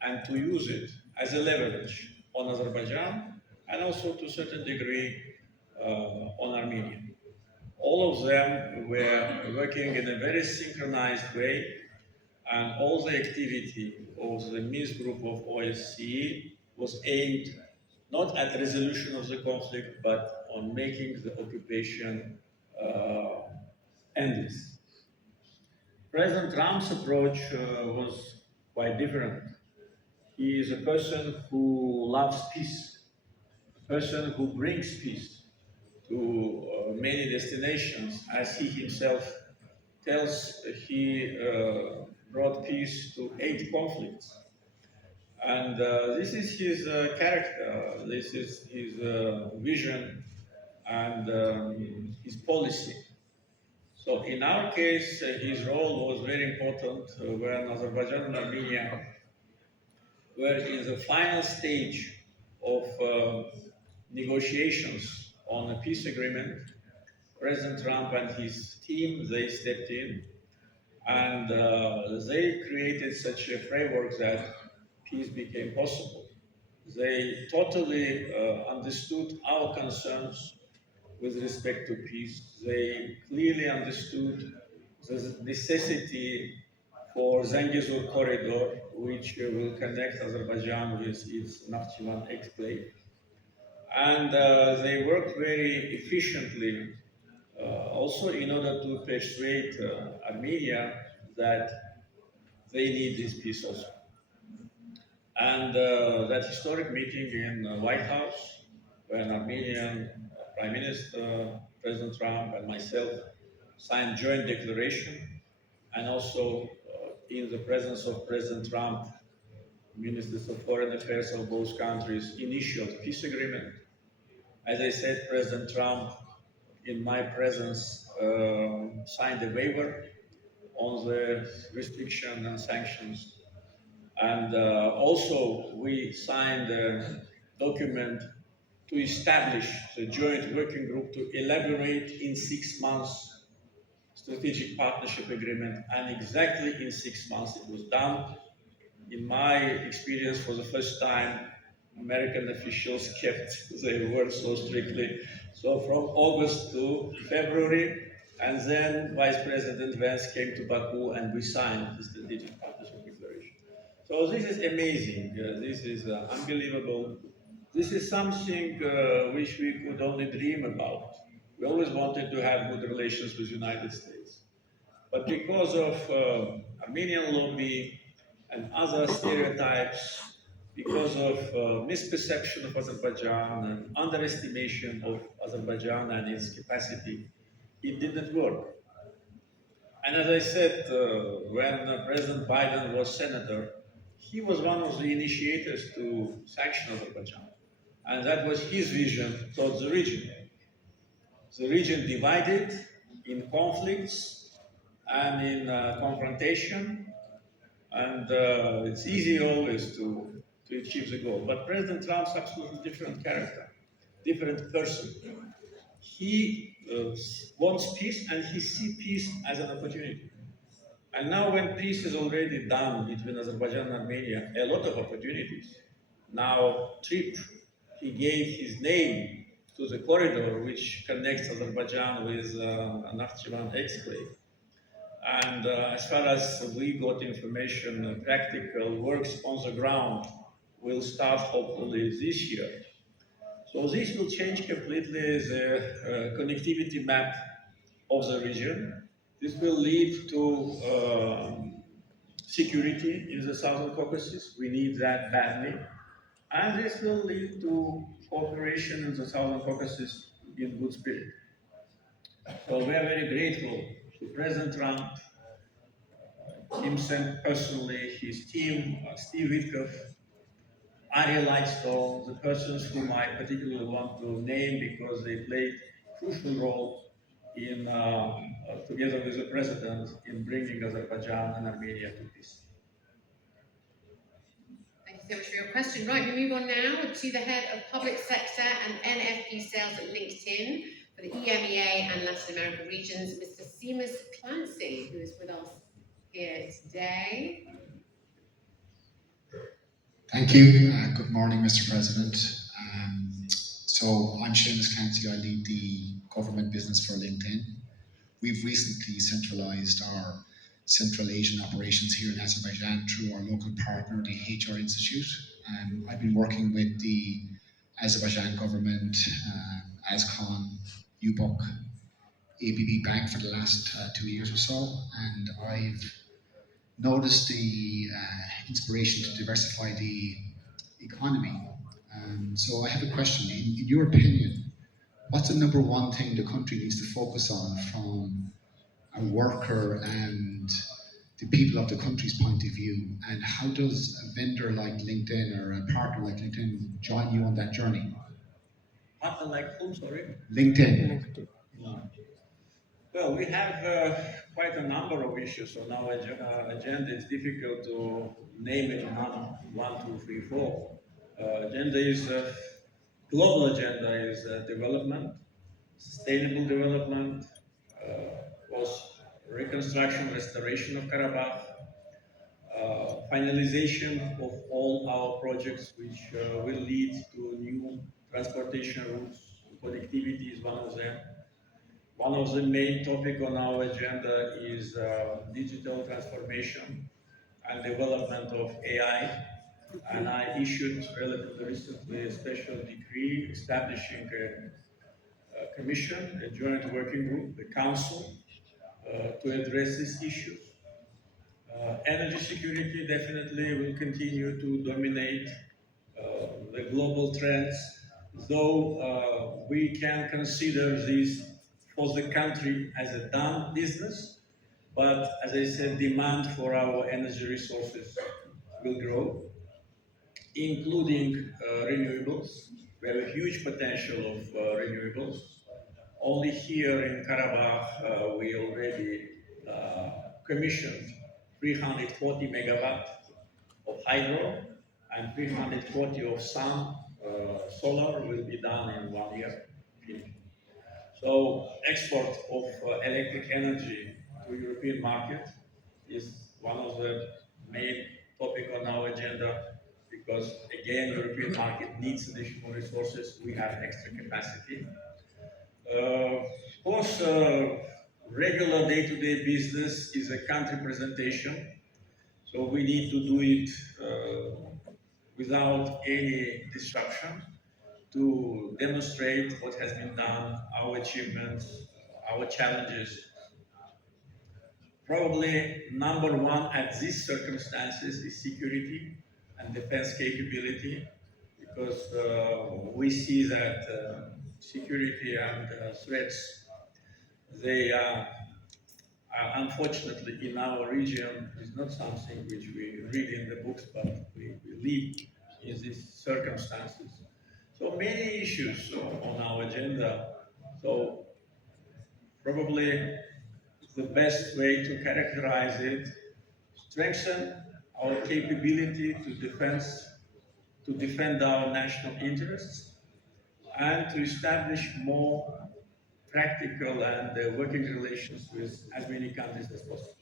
and to use it as a leverage on Azerbaijan and also to a certain degree on Armenia. All of them were working in a very synchronized way, and all the activity of the Minsk group of OSCE was aimed not at resolution of the conflict, but on making the occupation endless. President Trump's approach was quite different. He is a person who loves peace, a person who brings peace to many destinations, as he himself tells. He brought peace to 8 conflicts. And this is his character, this is his vision and his policy. So in our case, his role was very important when Azerbaijan and Armenia were in the final stage of negotiations on a peace agreement. President Trump and his team, they stepped in and they created such a framework that peace became possible. They totally understood our concerns with respect to peace. They clearly understood the necessity for Zangezur corridor, which will connect Azerbaijan with its Nakhchivan exclave. And they worked very efficiently also in order to persuade Armenia that they need this peace also. And that historic meeting in the White House, when Armenian Prime Minister, President Trump, and myself signed joint declaration, and also in the presence of President Trump, ministers of foreign affairs of both countries initialed peace agreement. As I said, President Trump, in my presence, signed a waiver on the restriction and sanctions. And also, we signed a document to establish the joint working group to elaborate in 6 months strategic partnership agreement, and exactly in 6 months it was done. In my experience, for the first time, American officials kept their word so strictly. So from August to February, and then Vice President Vance came to Baku and we signed the strategic partnership declaration. So this is amazing. This is unbelievable. This is something which we could only dream about. We always wanted to have good relations with the United States. But because of Armenian lobby and other stereotypes, because of misperception of Azerbaijan and underestimation of Azerbaijan and its capacity, it didn't work. And as I said, when President Biden was senator, he was one of the initiators to sanction Azerbaijan. And that was his vision towards the region. The region divided in conflicts and in confrontation, and it's easy always to achieve the goal. But President Trump's absolutely different character, different person. He wants peace, and he sees peace as an opportunity. And now when peace is already done between Azerbaijan and Armenia, a lot of opportunities. Now, TRIP, he gave his name to the corridor which connects Azerbaijan with Nakhchivan exclave. And as far as we got information, practical works on the ground will start hopefully this year. So this will change completely the connectivity map of the region. This will lead to security in the Southern Caucasus. We need that badly. And this will lead to cooperation in the Southern Caucasus in good spirit. So we are very grateful to President Trump, himself personally, his team, Steve Witkoff, Ariel Lightstone, the persons whom I particularly want to name because they played a crucial role in, together with the president, in bringing Azerbaijan and Armenia to peace. Thank so much for your question. Right, we move on now to the head of public sector and NFP sales at LinkedIn for the EMEA and Latin America regions, Mr. Seamus Clancy, who is with us here today. Thank you. Good morning, Mr. President. So I'm Seamus Clancy. I lead the government business for LinkedIn. We've recently centralized our Central Asian operations here in Azerbaijan through our local partner, the HR Institute. I've been working with the Azerbaijan government, ASCON, UBOC, ABB Bank for the last 2 years or so, and I've noticed the inspiration to diversify the economy. So I have a question. In your opinion, what's the number one thing the country needs to focus on from a worker and the people of the country's point of view? And how does a vendor like LinkedIn or a partner like LinkedIn join you on that journey? Partner like whom, sorry? LinkedIn. Well, we have quite a number of issues on our agenda. It's difficult to name it one, two, three, four. Agenda is global agenda is development, sustainable development, was reconstruction, restoration of Karabakh, finalization of all our projects which will lead to new transportation routes. Connectivity is one of them. One of the main topics on our agenda is digital transformation and development of AI. And I issued relatively recently a special decree establishing a commission, a joint working group, the council, to address these issues. Energy security definitely will continue to dominate the global trends, though we can consider this for the country as a done business. But as I said, demand for our energy resources will grow, including renewables. We have a huge potential of renewables. Only here in Karabakh, we already commissioned 340 megawatt of hydro and 340 of sun. Solar will be done in 1 year. So export of electric energy to European market is one of the main topic on our agenda, because again, European market needs additional resources. We have extra capacity. Of course, regular day-to-day business is a country presentation, so we need to do it without any disruption to demonstrate what has been done, our achievements, our challenges. Probably number one at these circumstances is security and defense capability, because we see that security and threats, they are unfortunately in our region is not something which we read in the books, but we live in these circumstances. So many issues on our agenda. So probably the best way to characterize it, strengthen our capability to defend our national interests, and to establish more practical and working relations with as many countries as possible.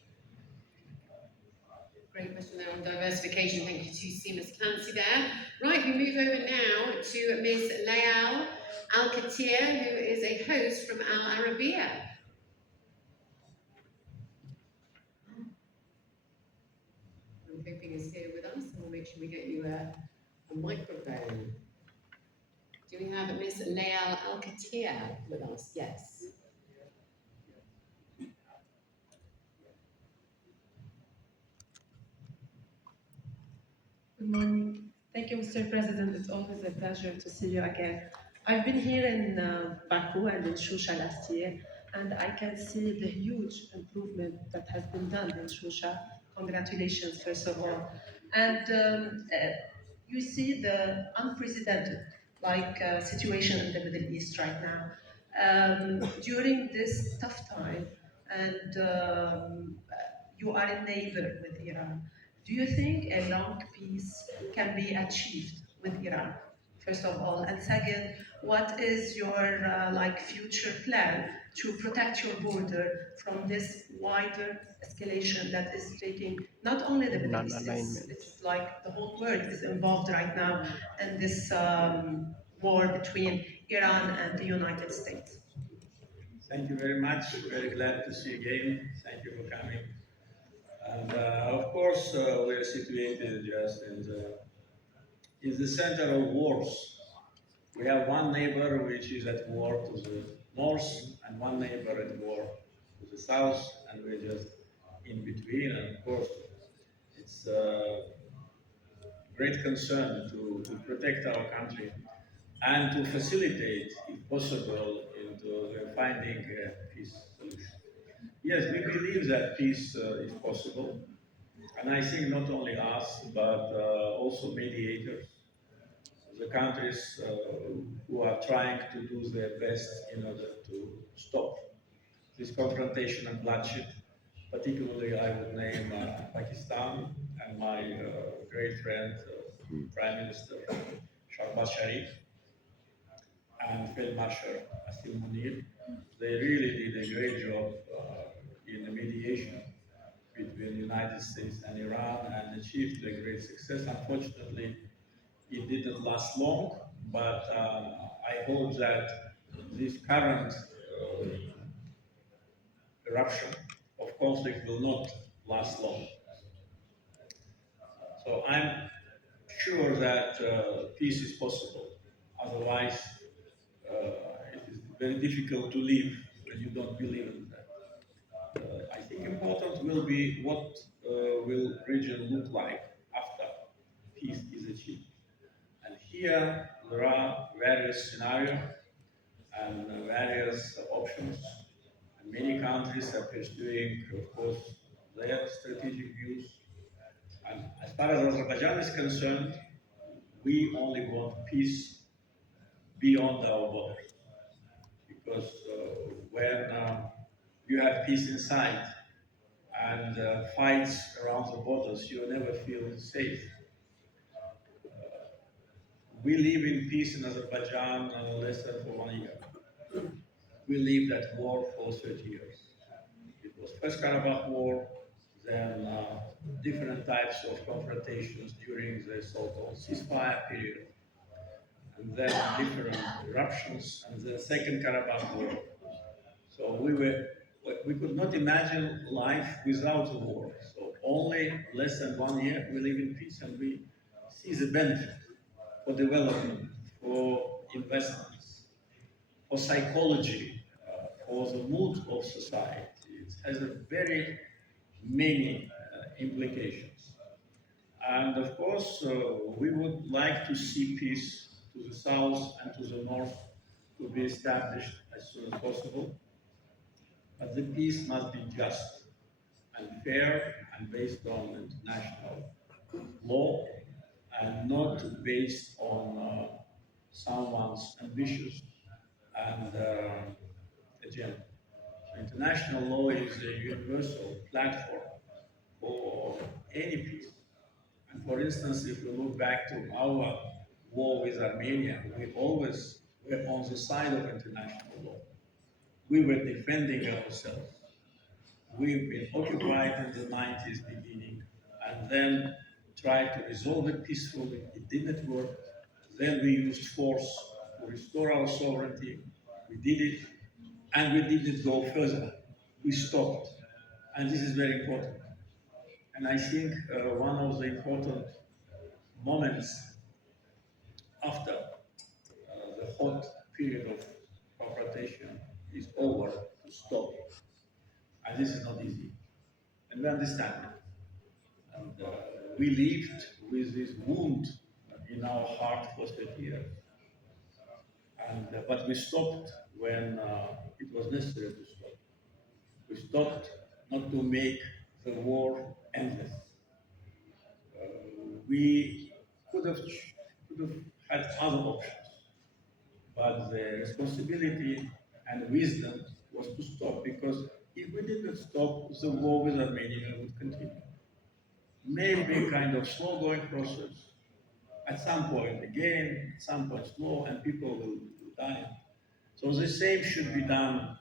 Great question there on diversification. Thank you to Seamus Clancy there. Right, we move over now to Ms. Layal Al-Katir, who is a host from Al Arabiya. I'm hoping is here with us, and we'll make sure we get you a microphone. Do we have Ms. Layal Al-Katir with us? Yes. Good morning. Thank you, Mr. President. It's always a pleasure to see you again. I've been here in Baku and in Shusha last year, and I can see the huge improvement that has been done in Shusha. Congratulations, first of all. And you see the unprecedented situation in the Middle East right now. During this tough time, and you are a neighbor with Iran. Do you think a long peace can be achieved with Iran? First of all, and second, what is your future plan to protect your border from this wider escalation that is taking not only the Middle East, it's like the whole world is involved right now in this war between Iran and the United States. Thank you very much. Very glad to see you again. Thank you for coming. And of course, we are situated just in the center of wars. We have one neighbor which is at war to the north, and one neighbor at war to the south, and we're just in between. And of course, it's a great concern to protect our country and to facilitate, if possible, into finding a peace solution. Yes, we believe that peace is possible, and I think not only us, but also mediators, the countries who are trying to do their best in order to stop this confrontation and bloodshed. Particularly, I would name Pakistan and my great friend, Prime Minister Shahbaz Sharif, and Field Marshal Asil Munir. They really did a great job in the mediation between the United States and Iran and achieved a great success. Unfortunately, it didn't last long, but I hope that this current eruption of conflict will not last long. So I'm sure that peace is possible. Otherwise, it is very difficult to live when you don't believe in that. I think important will be what will region look like after peace is achieved. And here there are various scenarios and various options. And many countries are pursuing, of course, their strategic views. And as far as Azerbaijan is concerned, we only want peace beyond our borders. Because when you have peace inside and fights around the borders, you never feel safe. We live in peace in Azerbaijan less than for 1 year. We lived at war for 30 years. It was first Karabakh war, then different types of confrontations during the so-called ceasefire period, and then different eruptions, and the second Karabakh war. So we could not imagine life without a war. So only less than 1 year we live in peace, and we see the benefit for development, for investments, for psychology, for the mood of society. It has a very many implications. And of course, we would like to see peace to the south and to the north to be established as soon as possible. But the peace must be just and fair and based on international law and not based on someone's ambitious and agenda. International law is a universal platform for any peace. And for instance, if we look back to our war with Armenia, we always were on the side of international law. We were defending ourselves. We've been occupied in the 90s beginning, and then tried to resolve it peacefully. It didn't work. Then we used force to restore our sovereignty. We did it, and we didn't go further. We stopped. And this is very important. And I think one of the important moments after the hot period of confrontation is over to stop. And this is not easy. And we understand it. And we lived with this wound in our heart for 30 years. And, but we stopped when it was necessary to stop. We stopped not to make the war endless. We could have had other options, but the responsibility and wisdom was to stop, because if we didn't stop, the war with Armenia would continue. maybe kind of slow-going process. At some point, again, at some point slow, and people will die. So the same should be done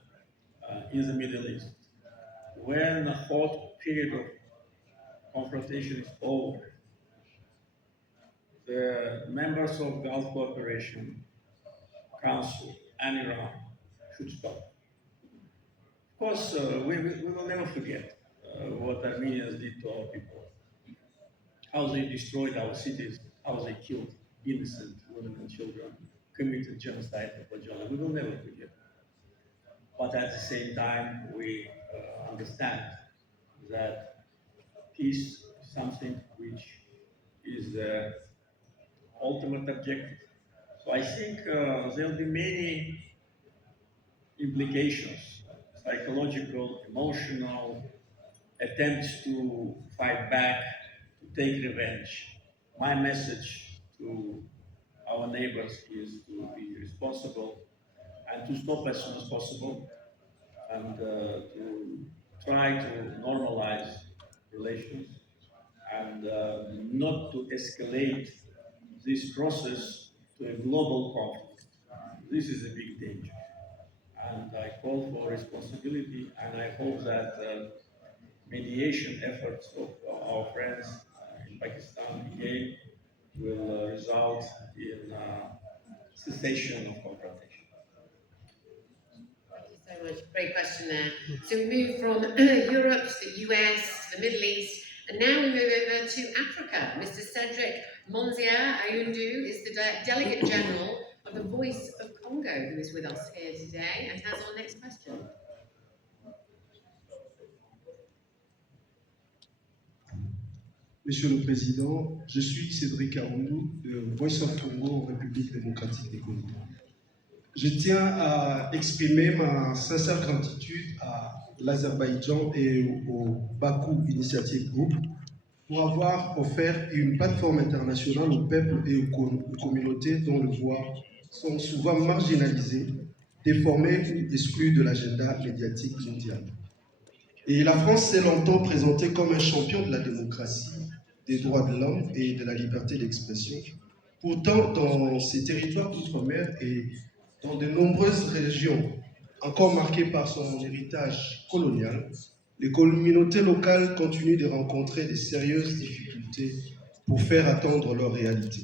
in the Middle East. When the hot period of confrontation is over, the members of Gulf Cooperation Council and Iran should stop. Of course, we will never forget what Armenians did to our people, how they destroyed our cities, how they killed innocent women and children, committed genocide in Bajala. We will never forget. But at the same time, we understand that peace is something which is the ultimate objective. So I think there will be many implications, psychological, emotional, attempts to fight back, to take revenge. My message to our neighbors is to be responsible and to stop as soon as possible and to try to normalize relations and not to escalate this process to a global conflict. This is a big danger. And I call for responsibility, and I hope that mediation efforts of our friends in Pakistan again will result in cessation of confrontation. Thank you so much. Great question there. So we move from Europe to the US, to the Middle East, and now we move over to Africa. Mr. Cedric Monzier Ayundu is the Delegate General of the Voice of Congo, who is with us here today and has our next question. Monsieur le Président, je suis Cédric Aoundou de Voice of Congo en République démocratique du Congo. Je tiens à exprimer ma sincère gratitude à l'Azerbaïdjan et au Baku Initiative Group pour avoir offert une plateforme internationale aux peuples et aux communautés dont les voix sont souvent marginalisées, déformées ou exclues de l'agenda médiatique mondial. Et la France s'est longtemps présentée comme un champion de la démocratie, des droits de l'homme et de la liberté d'expression. Pourtant, dans ces territoires d'outre-mer et dans de nombreuses régions encore marquées par son héritage colonial, les communautés locales continuent de rencontrer de sérieuses difficultés pour faire attendre leur réalité.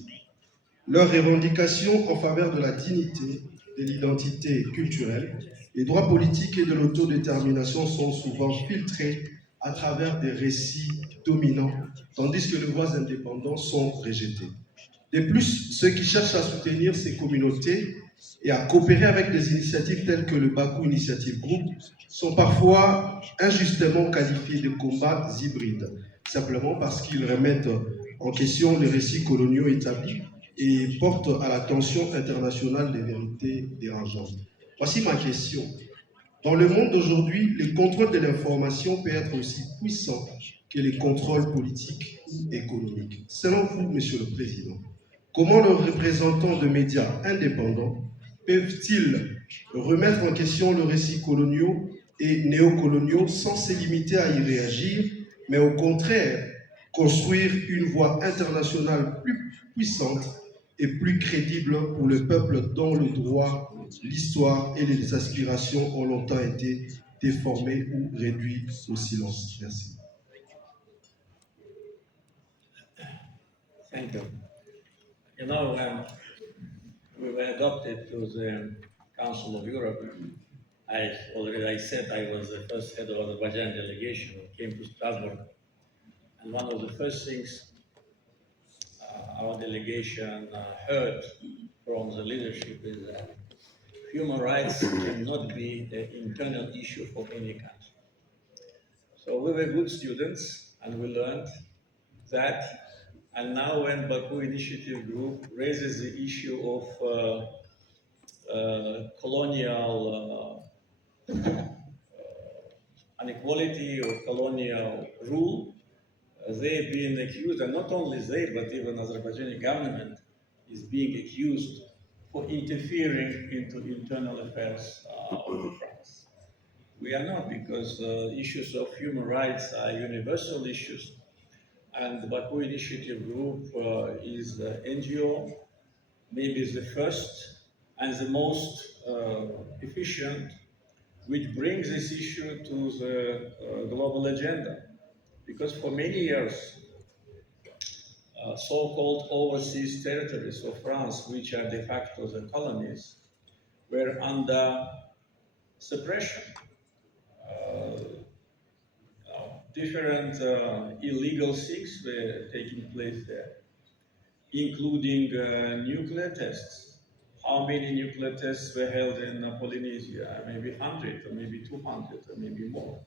Leurs revendications en faveur de la dignité, de l'identité culturelle, les droits politiques et de l'autodétermination sont souvent filtrés à travers des récits dominants, tandis que les voix indépendantes sont rejetées. De plus, ceux qui cherchent à soutenir ces communautés et à coopérer avec des initiatives telles que le Baku Initiative Group sont parfois injustement qualifiés de combats hybrides, simplement parce qu'ils remettent en question les récits coloniaux établis et portent à l'attention internationale des vérités dérangeantes. Voici ma question. Dans le monde d'aujourd'hui, le contrôle de l'information peut être aussi puissant que les contrôles politiques ou économiques. Selon vous, Monsieur le Président, comment les représentants de médias indépendants peuvent-ils remettre en question le récit coloniaux et néocoloniaux sans se limiter à y réagir, mais au contraire construire une voie internationale plus puissante et plus crédible pour le peuple dont le droit, l'histoire et les aspirations ont longtemps été déformés ou réduits au silence? Merci. Thank you. You know, we were adopted to the Council of Europe. I said I was the first head of the Azerbaijan delegation who came to Strasbourg. And one of the first things our delegation heard from the leadership is that human rights cannot be an internal issue for any country. So we were good students and we learned that. And now when Baku Initiative Group raises the issue of colonial inequality or colonial rule, they've been accused, and not only they, but even Azerbaijani government is being accused for interfering into internal affairs of France. We are not, because issues of human rights are universal issues, And the Baku Initiative Group is the NGO, maybe the first and the most efficient, which brings this issue to the global agenda. Because for many years, so-called overseas territories of France, which are de facto the colonies, were under suppression. Different illegal things were taking place there, including nuclear tests. How many nuclear tests were held in Polynesia? Maybe 100, or maybe 200, or maybe more.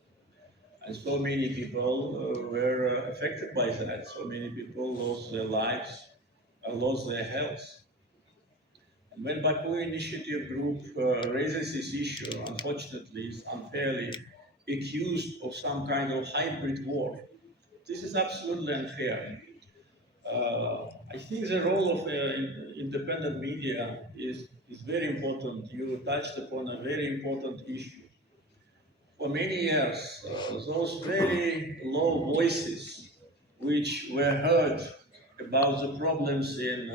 And so many people were affected by that. So many people lost their lives, lost their health. And when Baku Initiative Group raises this issue, unfortunately, is unfairly accused of some kind of hybrid war. This is absolutely unfair. I think the role of independent media is very important. You touched upon a very important issue. For many years, those very low voices which were heard about the problems in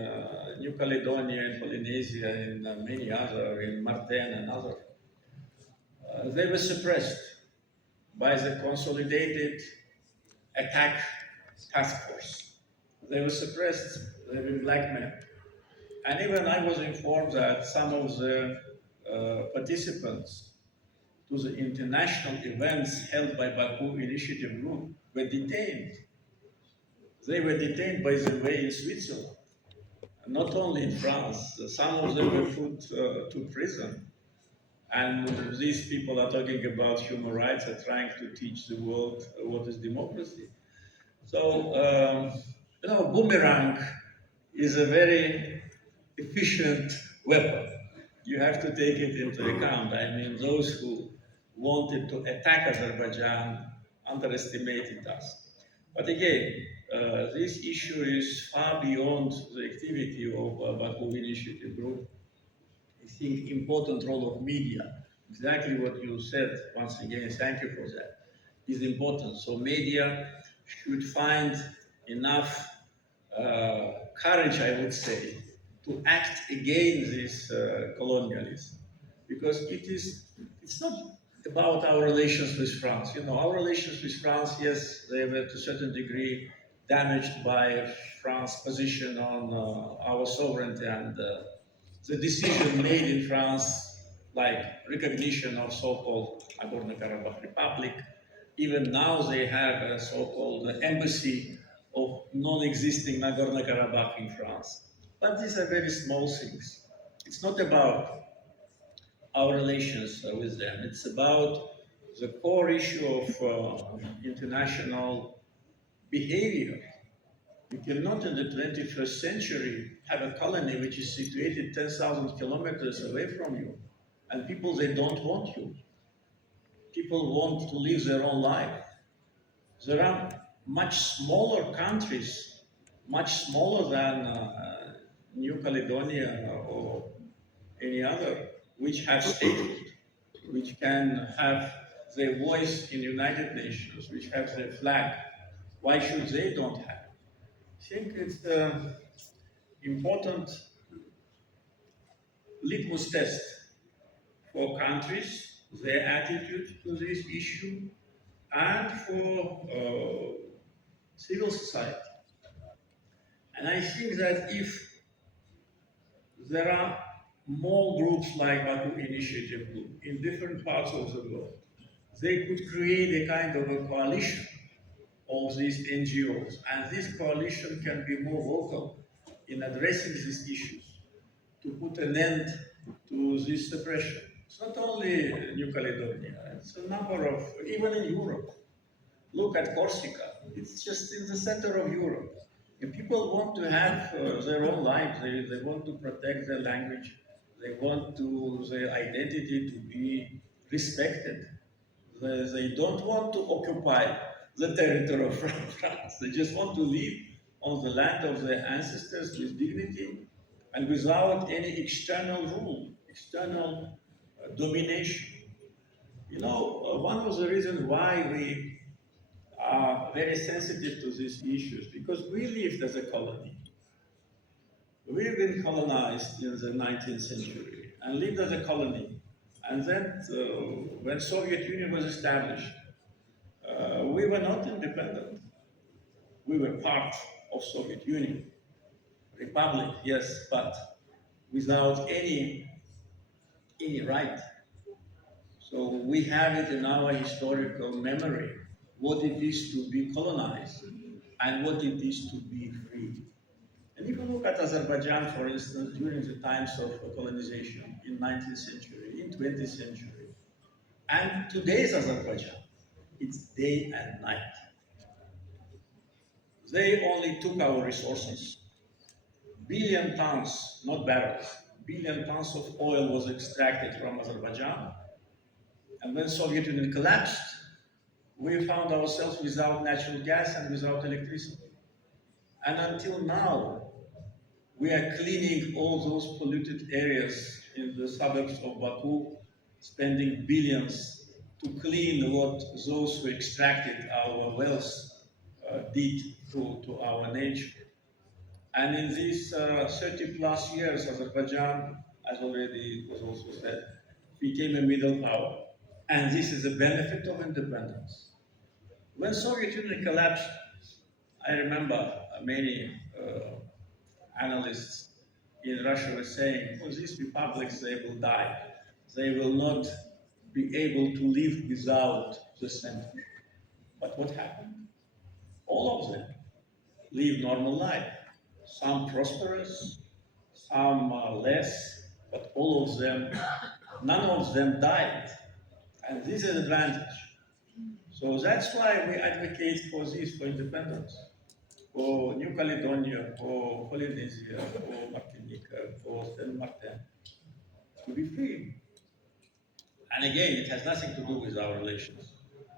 New Caledonia and Polynesia and many other, in Martin and other, they were suppressed by the consolidated attack task force. They were suppressed, they were blackmailed. And even I was informed that some of the participants to the international events held by Baku Initiative Group were detained. They were detained, by the way, in Switzerland, not only in France. Some of them were put to prison. And these people are talking about human rights, are trying to teach the world what is democracy. So, boomerang is a very efficient weapon. You have to take it into account. I mean, those who wanted to attack Azerbaijan underestimated us. But again, this issue is far beyond the activity of Baku Initiative Group. I think important role of media, exactly what you said, once again, thank you for that, is important. So media should find enough courage, I would say, to act against this colonialism. Because it's not about our relations with France. You know, our relations with France, yes, they were to a certain degree damaged by France's position on our sovereignty and the decision made in France, like recognition of so-called Nagorno-Karabakh Republic. Even now they have a so-called embassy of non-existing Nagorno-Karabakh in France. But these are very small things. It's not about our relations with them. It's about the core issue of international behavior. You cannot in the 21st century have a colony which is situated 10,000 kilometers away from you, and people, they don't want you. People want to live their own life. There are much smaller countries, much smaller than New Caledonia or any other, which have statehood, which can have their voice in United Nations, which have their flag. Why should they don't have? I think it's an important litmus test for countries, their attitude to this issue, and for civil society. And I think that if there are more groups like Baku Initiative Group in different parts of the world, they could create a kind of a coalition of these NGOs, and this coalition can be more vocal in addressing these issues to put an end to this suppression. It's not only New Caledonia, it's a number of, even in Europe. Look at Corsica, it's just in the center of Europe. And people want to have their own lives, they want to protect their language, they want their identity to be respected. They don't want to occupy the territory of France. They just want to live on the land of their ancestors with dignity and without any external rule, external domination. You know, one of the reasons why we are very sensitive to these issues because we lived as a colony. We've been colonized in the 19th century and lived as a colony. And then when Soviet Union was established, we were not independent. We were part of Soviet Union. Republic, yes, but without any right. So we have it in our historical memory, what it is to be colonized and what it is to be free. And if you look at Azerbaijan, for instance, during the times of colonization in 19th century, in 20th century, and today's Azerbaijan, it's day and night. They only took our resources. Billion tons, not barrels, billion tons of oil was extracted from Azerbaijan. And when Soviet Union collapsed, we found ourselves without natural gas and without electricity. And until now, we are cleaning all those polluted areas in the suburbs of Baku, spending billions to clean what those who extracted our wealth did to our nature. And in these 30 plus years, Azerbaijan, as already was also said, became a middle power. And this is a benefit of independence. When Soviet Union collapsed, I remember many analysts in Russia were saying, oh, these republics, they will die. They will not be able to live without the center. But what happened? All of them live normal life. Some prosperous, some less, but all of them, none of them died. And this is an advantage. So that's why we advocate for this, for independence, for New Caledonia, for Polynesia, for Martinique, for Saint Martin, to be free. And again, it has nothing to do with our relations.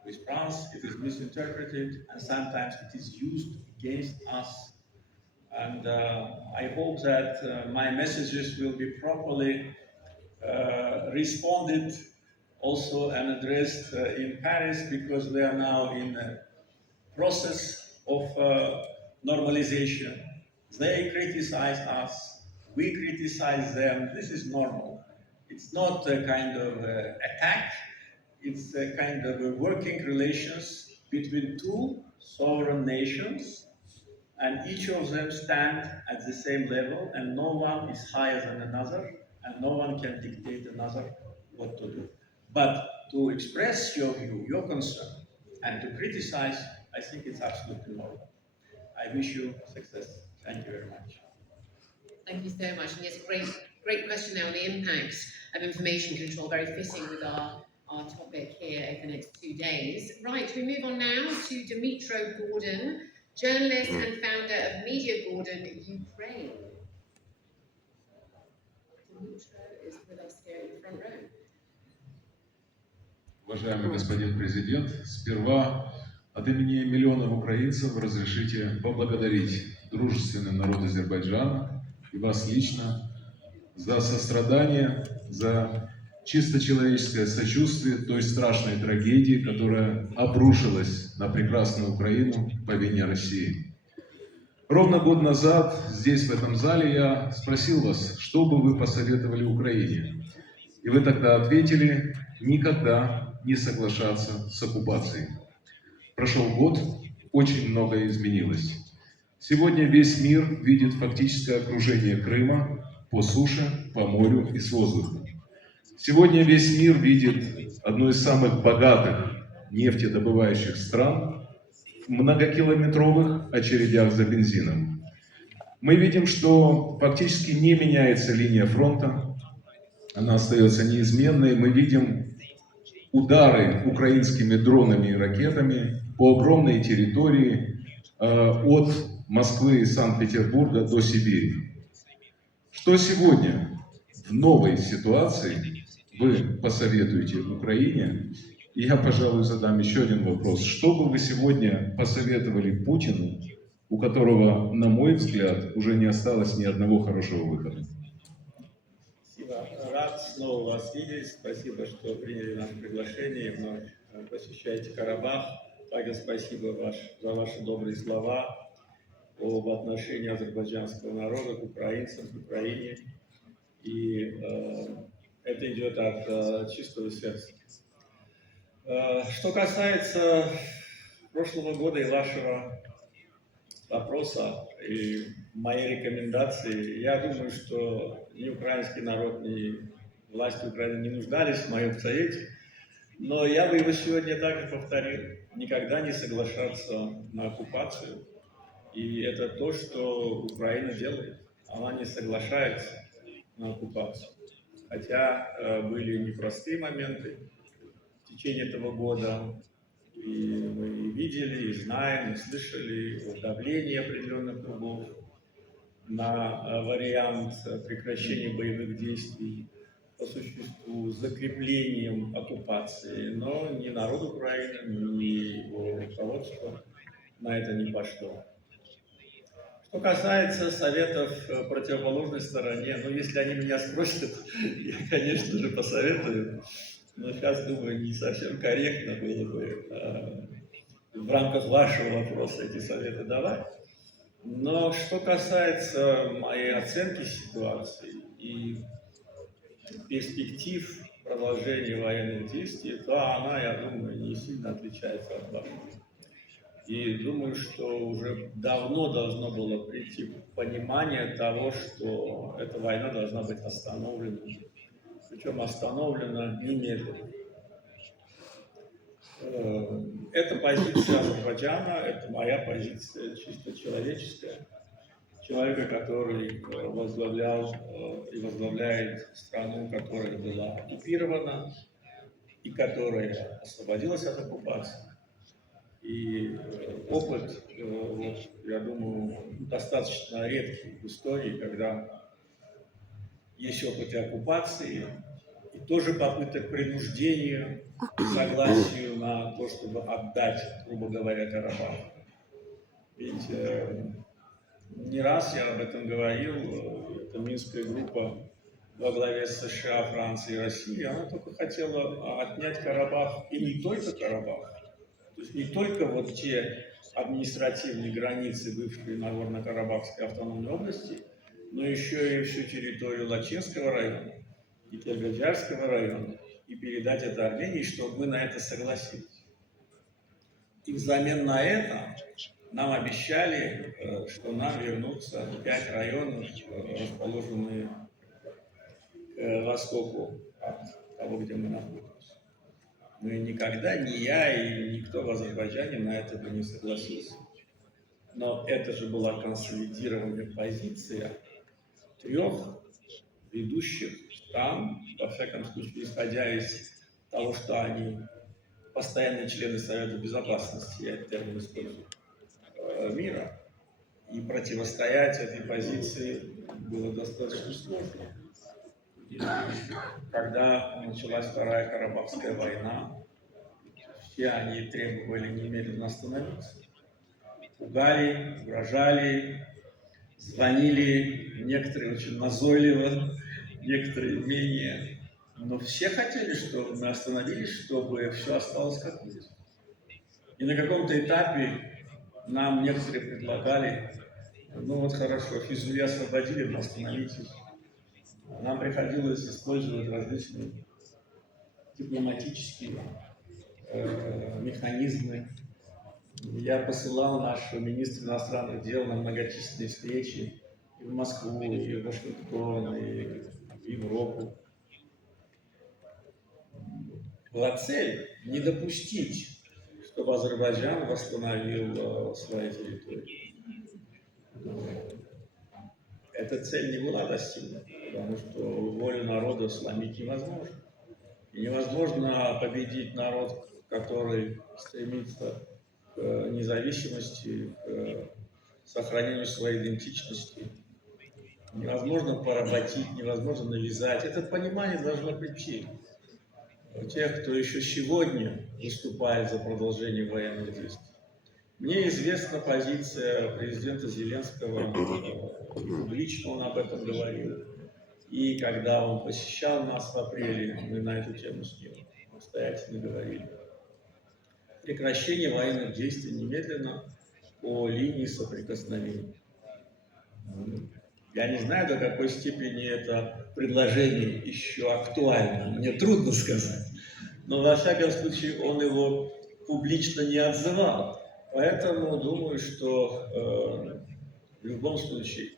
With France, it is misinterpreted, and sometimes it is used against us. And I hope that my messages will be properly responded also and addressed in Paris, because we are now in a process of normalization. They criticize us, we criticize them. This is normal. It's not a kind of attack, it's a kind of working relations between two sovereign nations, and each of them stand at the same level, and no one is higher than another, and no one can dictate another what to do. But to express your view, your concern, and to criticize, I think it's absolutely normal. I wish you success. Thank you very much. Thank you so much. And yes, great question now on the impacts of information control, very fitting with our topic here over the next 2 days. Right, we move on now to Dmytro Gordon, journalist and founder of Media Gordon, Ukraine. Dmytro is with us here in the front row. Уважаемый господин президент, сперва от имени миллионов украинцев разрешите поблагодарить дружественный народ Азербайджана и вас лично за сострадание, за чисто человеческое сочувствие той страшной трагедии, которая обрушилась на прекрасную Украину по вине России. Ровно год назад здесь, в этом зале, я спросил вас, что бы вы посоветовали Украине. И вы тогда ответили: никогда не соглашаться с оккупацией. Прошел год, очень многое изменилось. Сегодня весь мир видит фактическое окружение Крыма по суше, по морю и с воздуха. Сегодня весь мир видит одну из самых богатых нефтедобывающих стран в многокилометровых очередях за бензином. Мы видим, что фактически не меняется линия фронта, она остается неизменной. Мы видим удары украинскими дронами и ракетами по огромной территории от Москвы и Санкт-Петербурга до Сибири. Что сегодня в новой ситуации вы посоветуете Украине? И я, пожалуй, задам еще один вопрос. Что бы вы сегодня посоветовали Путину, у которого, на мой взгляд, уже не осталось ни одного хорошего выхода? Спасибо. Рад снова вас видеть. Спасибо, что приняли наше приглашение и вновь посещаете Карабах. Также спасибо за ваши добрые слова об отношении азербайджанского народа к украинцам, к Украине. И это идет от чистого сердца. Что касается прошлого года и вашего вопроса, и моей рекомендации, я думаю, что ни украинский народ, ни власти Украины не нуждались в моем совете, но я бы его сегодня также повторил. Никогда не соглашаться на оккупацию. И это то, что Украина делает. Она не соглашается на оккупацию. Хотя были непростые моменты в течение этого года. И мы видели, и знаем, и слышали о давлении определенных кругов на вариант прекращения боевых действий, по существу закреплением оккупации, но ни народ Украины, ни его руководство на это не пошло. Что касается советов противоположной стороне, ну, если они меня спросят, я, конечно же, посоветую, но сейчас, думаю, не совсем корректно было бы в рамках вашего вопроса эти советы давать. Но что касается моей оценки ситуации и перспектив продолжения военных действий, то она, я думаю, не сильно отличается от вашей. И думаю, что уже давно должно было прийти понимание того, что эта война должна быть остановлена. Причем остановлена немедленно. Это позиция Азербайджана, это моя позиция чисто человеческая. Человека, который возглавлял и возглавляет страну, которая была оккупирована и которая освободилась от оккупации. И опыт, вот, я думаю, достаточно редкий в истории, когда есть опыт и оккупации, и тоже попыток принуждения к согласию на то, чтобы отдать, грубо говоря, Карабах. Ведь не раз я об этом говорил, это Минская группа во главе с США, Францией и Россией, она только хотела отнять Карабах, и не только Карабах, то есть не только вот те административные границы бывшей Нагорно-Карабахской автономной области, но еще и всю территорию Лачинского района и Кельгаджарского района, и передать это Армении, чтобы мы на это согласились. И взамен на это нам обещали, что нам вернутся 5 районов, расположенные к востоку от того, где мы находимся. Но и никогда ни я и никто в Азербайджане на это бы не согласился. Но это же была консолидированная позиция 3 ведущих стран, во всяком случае, исходя из того, что они постоянные члены Совета Безопасности, я этот термин использую, мира. И противостоять этой позиции было достаточно сложно. И когда началась Вторая Карабахская война, все они требовали немедленно остановиться. Пугали, угрожали, звонили, некоторые очень назойливо, некоторые менее. Но все хотели, чтобы мы остановились, чтобы все осталось как есть. И на каком-то этапе нам некоторые предлагали, ну вот хорошо, Физули освободили, но остановитесь. Нам приходилось использовать различные дипломатические механизмы. Я посылал нашего министра иностранных дел на многочисленные встречи и в Москву, и в Вашингтон, и в Европу. Была цель не допустить, чтобы Азербайджан восстановил свои территории. Эта цель не была достигнута, потому что волю народа сломить невозможно. И невозможно победить народ, который стремится к независимости, к сохранению своей идентичности. Невозможно поработить, невозможно навязать. Это понимание должно прийти у тех, кто еще сегодня выступает за продолжение военных действий. Мне известна позиция президента Зеленского, публично он об этом говорил. И когда он посещал нас в апреле, мы на эту тему с ним обстоятельно говорили. прекращение военных действий немедленно по линии соприкосновения. Я не знаю, до какой степени это предложение еще актуально, мне трудно сказать. Но, во всяком случае, он его публично не отзывал. Поэтому думаю, что в любом случае,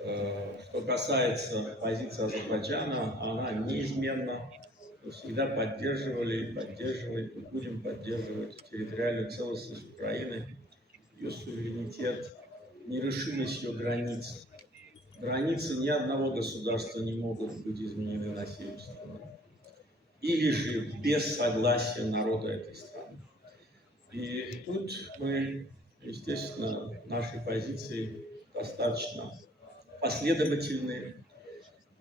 что касается позиции Азербайджана, она неизменна. Мы всегда поддерживали и поддерживаем, и будем поддерживать территориальную целостность Украины, ее суверенитет, нерешимость ее границ. Границы ни одного государства не могут быть изменены насильственно. Или же без согласия народа этой страны. И тут мы, естественно, наши позиции достаточно последовательные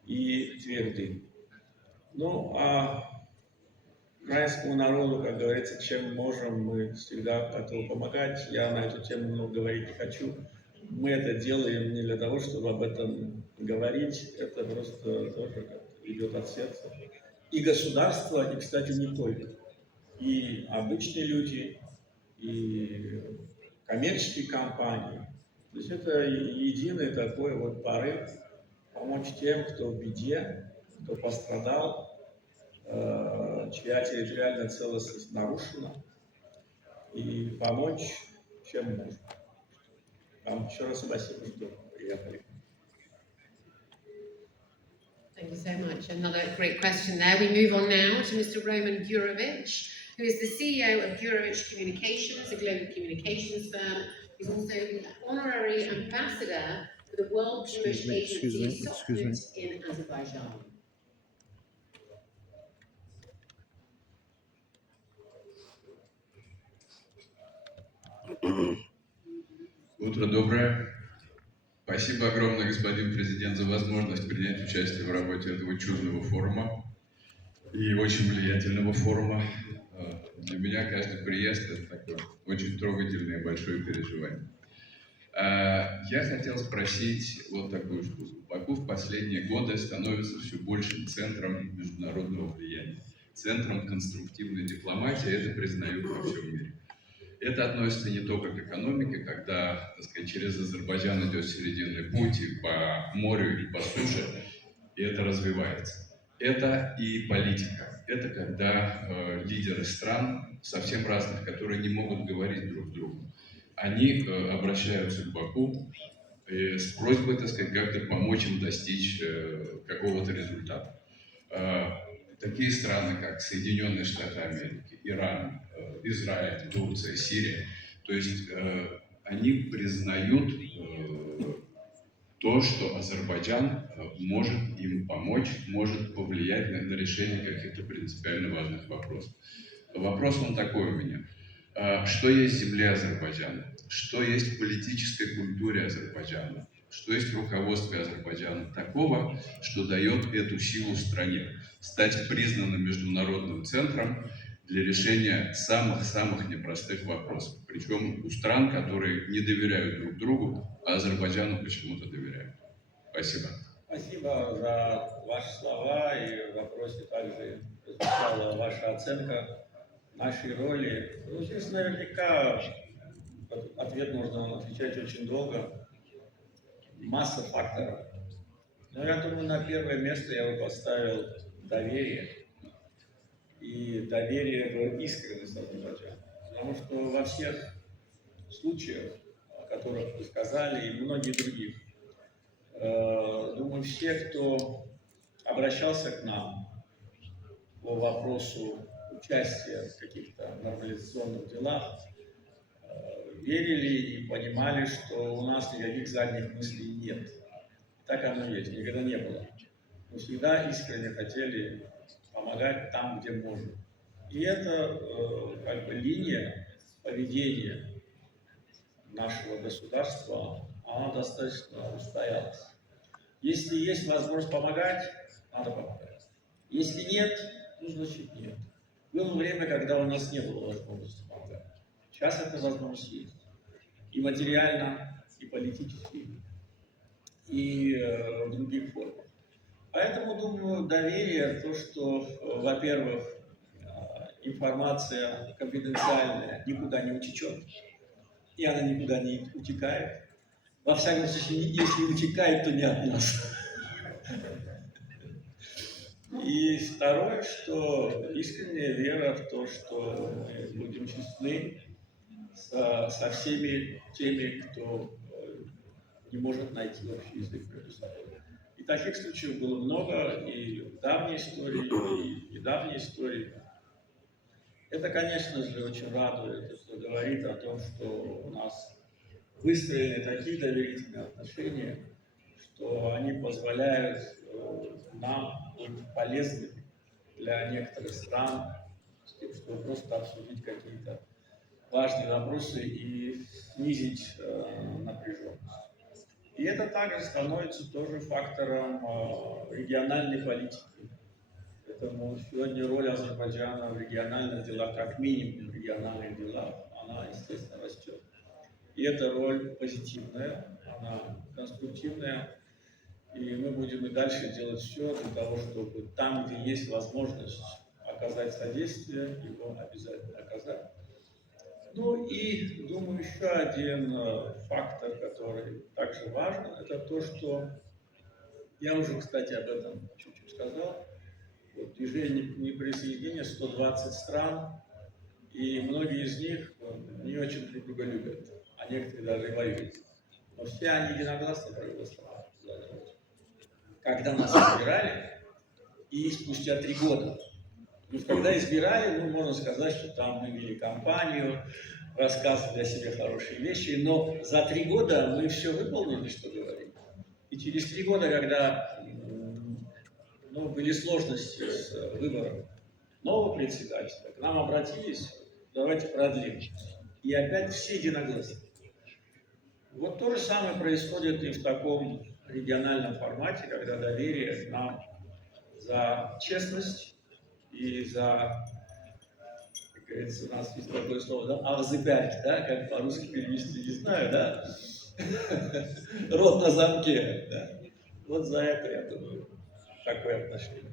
и твердые. Ну, а украинскому народу, как говорится, чем можем, мы всегда готовы помогать. Я на эту тему много говорить не хочу. Мы это делаем не для того, чтобы об этом говорить, это просто тоже идет от сердца. И государство, и, кстати, не только. И обычные люди, и коммерческие компании. То есть это единый такой вот порыв помочь тем, кто в беде, кто пострадал, чья территориальная целостность нарушена, и помочь, чем можно. Вам еще раз спасибо, что приехали. Thank you so much. Another great question there. We move on now to Mr. Roman Gurovich, who is the CEO of Gurovich Communications, a global communications firm. He's also the honorary ambassador for the World Jewish Agency Sokhnut in Azerbaijan. Утро доброе. Спасибо огромное, господин президент, за возможность принять участие в работе этого чудного форума и очень влиятельного форума. Для меня каждый приезд – это такое очень трогательное и большое переживание. Я хотел спросить вот такую штуку. Баку в последние годы становится все большим центром международного влияния, центром конструктивной дипломатии, это признают во всем мире. Это относится не только к экономике, когда, так сказать, через Азербайджан идет Срединный путь и по морю, и по суше, и это развивается. Это и политика. Это когда лидеры стран, совсем разных, которые не могут говорить друг с другом, они обращаются к Баку с просьбой, так сказать, как-то помочь им достичь какого-то результата. Такие страны, как Соединенные Штаты Америки, Иран, Израиль, Турция, Сирия, то есть они признают то, что Азербайджан может им помочь, может повлиять на решение каких-то принципиально важных вопросов. Вопрос он такой у меня. Что есть в земле Азербайджана? Что есть в политической культуре Азербайджана? Что есть в руководстве Азербайджана такого, что дает эту силу стране стать признанным международным центром для решения самых-самых непростых вопросов. Причем у стран, которые не доверяют друг другу, а Азербайджану почему-то доверяют. Спасибо. Спасибо за ваши слова, и в вопросе также звучала ваша оценка нашей роли. Ну, здесь наверняка ответ можно отвечать очень долго. Масса факторов. Но я думаю, на первое место я бы поставил доверие. И доверие в искренность Азербайджана. Потому что во всех случаях, о которых вы сказали, и многие других, думаю, все, кто обращался к нам по вопросу участия в каких-то нормализационных делах, верили и понимали, что у нас никаких задних мыслей нет. Так оно есть, никогда не было. Мы всегда искренне хотели помогать там, где можем. И это как бы линия поведения нашего государства, она достаточно устоялась. Если есть возможность помогать, надо помогать. Если нет, ну, значит нет. Было время, когда у нас не было возможности помогать. Сейчас эта возможность есть. И материально, и политически, и в других формах. Поэтому, думаю, доверие, то, что, во-первых, информация конфиденциальная никуда не утечет, и она никуда не утекает. Во всяком случае, если утекает, то не от нас. И второе, что искренняя вера в то, что мы будем честны со всеми теми, кто не может найти общий язык между собой. И таких случаев было много и в давней истории, и в недавней истории. Это, конечно же, очень радует. Это говорит о том, что у нас выстроены такие доверительные отношения, что они позволяют нам быть полезными для некоторых стран, с тем, чтобы просто обсудить какие-то важные вопросы и снизить напряженность. И это также становится тоже фактором региональной политики. Поэтому сегодня роль Азербайджана в региональных делах, как минимум в региональных делах, она, естественно, растет. И эта роль позитивная, она конструктивная. И мы будем и дальше делать все для того, чтобы там, где есть возможность оказать содействие, его обязательно оказать. Ну и, думаю, еще один фактор, который также важен, это то, что я уже, кстати, об этом чуть-чуть сказал. Вот, движение неприсоединения 120 стран, и многие из них не очень друг друга любят, а некоторые даже и воюют. Но все они единогласно проголосовали за это. Когда нас избирали, и спустя 3 года. Когда избирали, можно сказать, что там мы вели кампанию, рассказывали о себе хорошие вещи, но за 3 года мы все выполнили, что говорили. И через 3 года, когда были сложности с выбором нового председателя, к нам обратились, давайте продлим. И опять все единогласно. Вот то же самое происходит и в таком региональном формате, когда доверие нам за честность и за, как говорится, у нас есть такое слово, да, авзыбять, да, как по-русски перевести, не знаю, да, рот на замке, да. Вот за это, я думаю, такое отношение.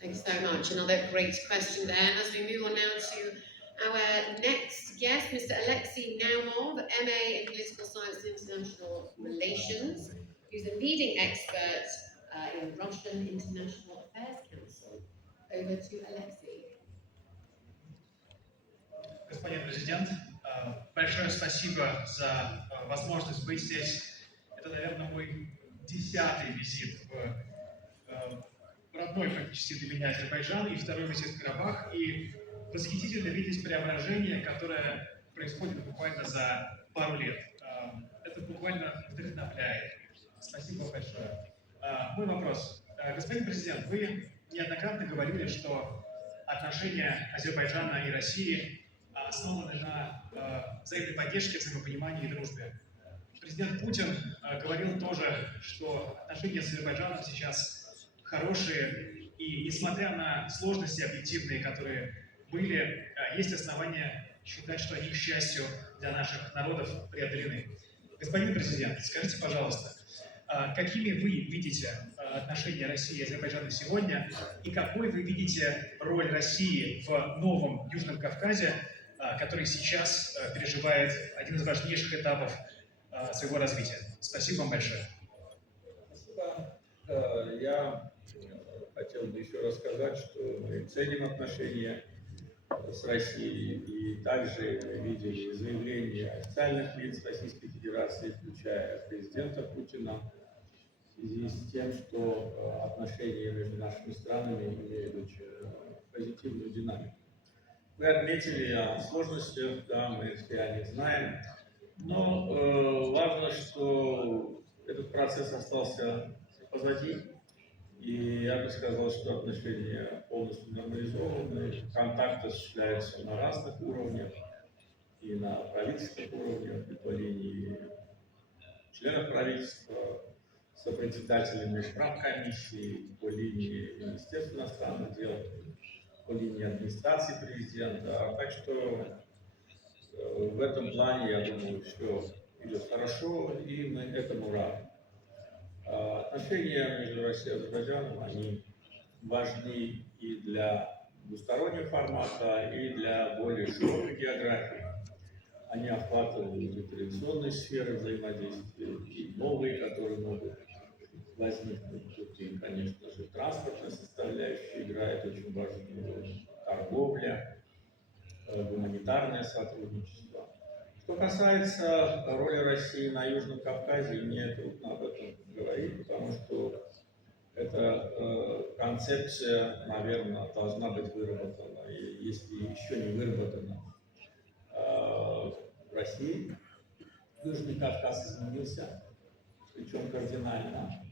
Thanks so much. Another great question there. As we move on now to our next guest, Mr. Alexei Naumov, MA in Political Science and International Relations, who's a leading expert in Russian International Affairs Council. Over to Alexei. Господин президент, большое спасибо за возможность быть здесь. Это, наверное, мой 10-й визит в родной фактически для меня Азербайджан и второй визит в Карабах. И восхитительно видеть преображение, которое происходит буквально за пару лет. Это буквально вдохновляет. Спасибо большое. Мой вопрос. Господин президент, вы неоднократно говорили, что отношения Азербайджана и России основаны на взаимной поддержке, взаимопонимании и дружбе. Президент Путин говорил тоже, что отношения с Азербайджаном сейчас хорошие, и несмотря на сложности объективные, которые были, есть основания считать, что они, к счастью, для наших народов преодолены. Господин президент, скажите, пожалуйста, какими вы видите отношения России и Азербайджана сегодня, и какой вы видите роль России в новом Южном Кавказе, который сейчас переживает один из важнейших этапов своего развития? Спасибо вам большое. Спасибо. Я хотел бы еще раз сказать, что мы ценим отношения с Россией, и также видели заявления официальных лиц Российской Федерации, включая президента Путина, в связи с тем, что отношения между нашими странами имеют очень позитивную динамику. Вы отметили о сложностях, да, мы все о них знаем, но важно, что этот процесс остался позади, и я бы сказал, что отношения полностью нормализованы, контакты осуществляются на разных уровнях, и на правительственных уровнях, и по линии членов правительства, сопредседателями правкомиссии, по линии Министерства иностранных дел, по линии администрации президента. Так что в этом плане, я думаю, все идет хорошо, и мы этому рады. Отношения между Россией и Азербайджаном, они важны и для двустороннего формата, и для более широкой географии. Они охватывают и традиционные сферы взаимодействия, и новые, которые могут возникнуть. Тут и, конечно же, транспортная составляющая играет очень важную роль, торговля, гуманитарное сотрудничество. Что касается роли России на Южном Кавказе, мне трудно об этом говорить, потому что эта концепция, наверное, должна быть выработана, и если еще не выработана в России. Южный Кавказ изменился, причем кардинально.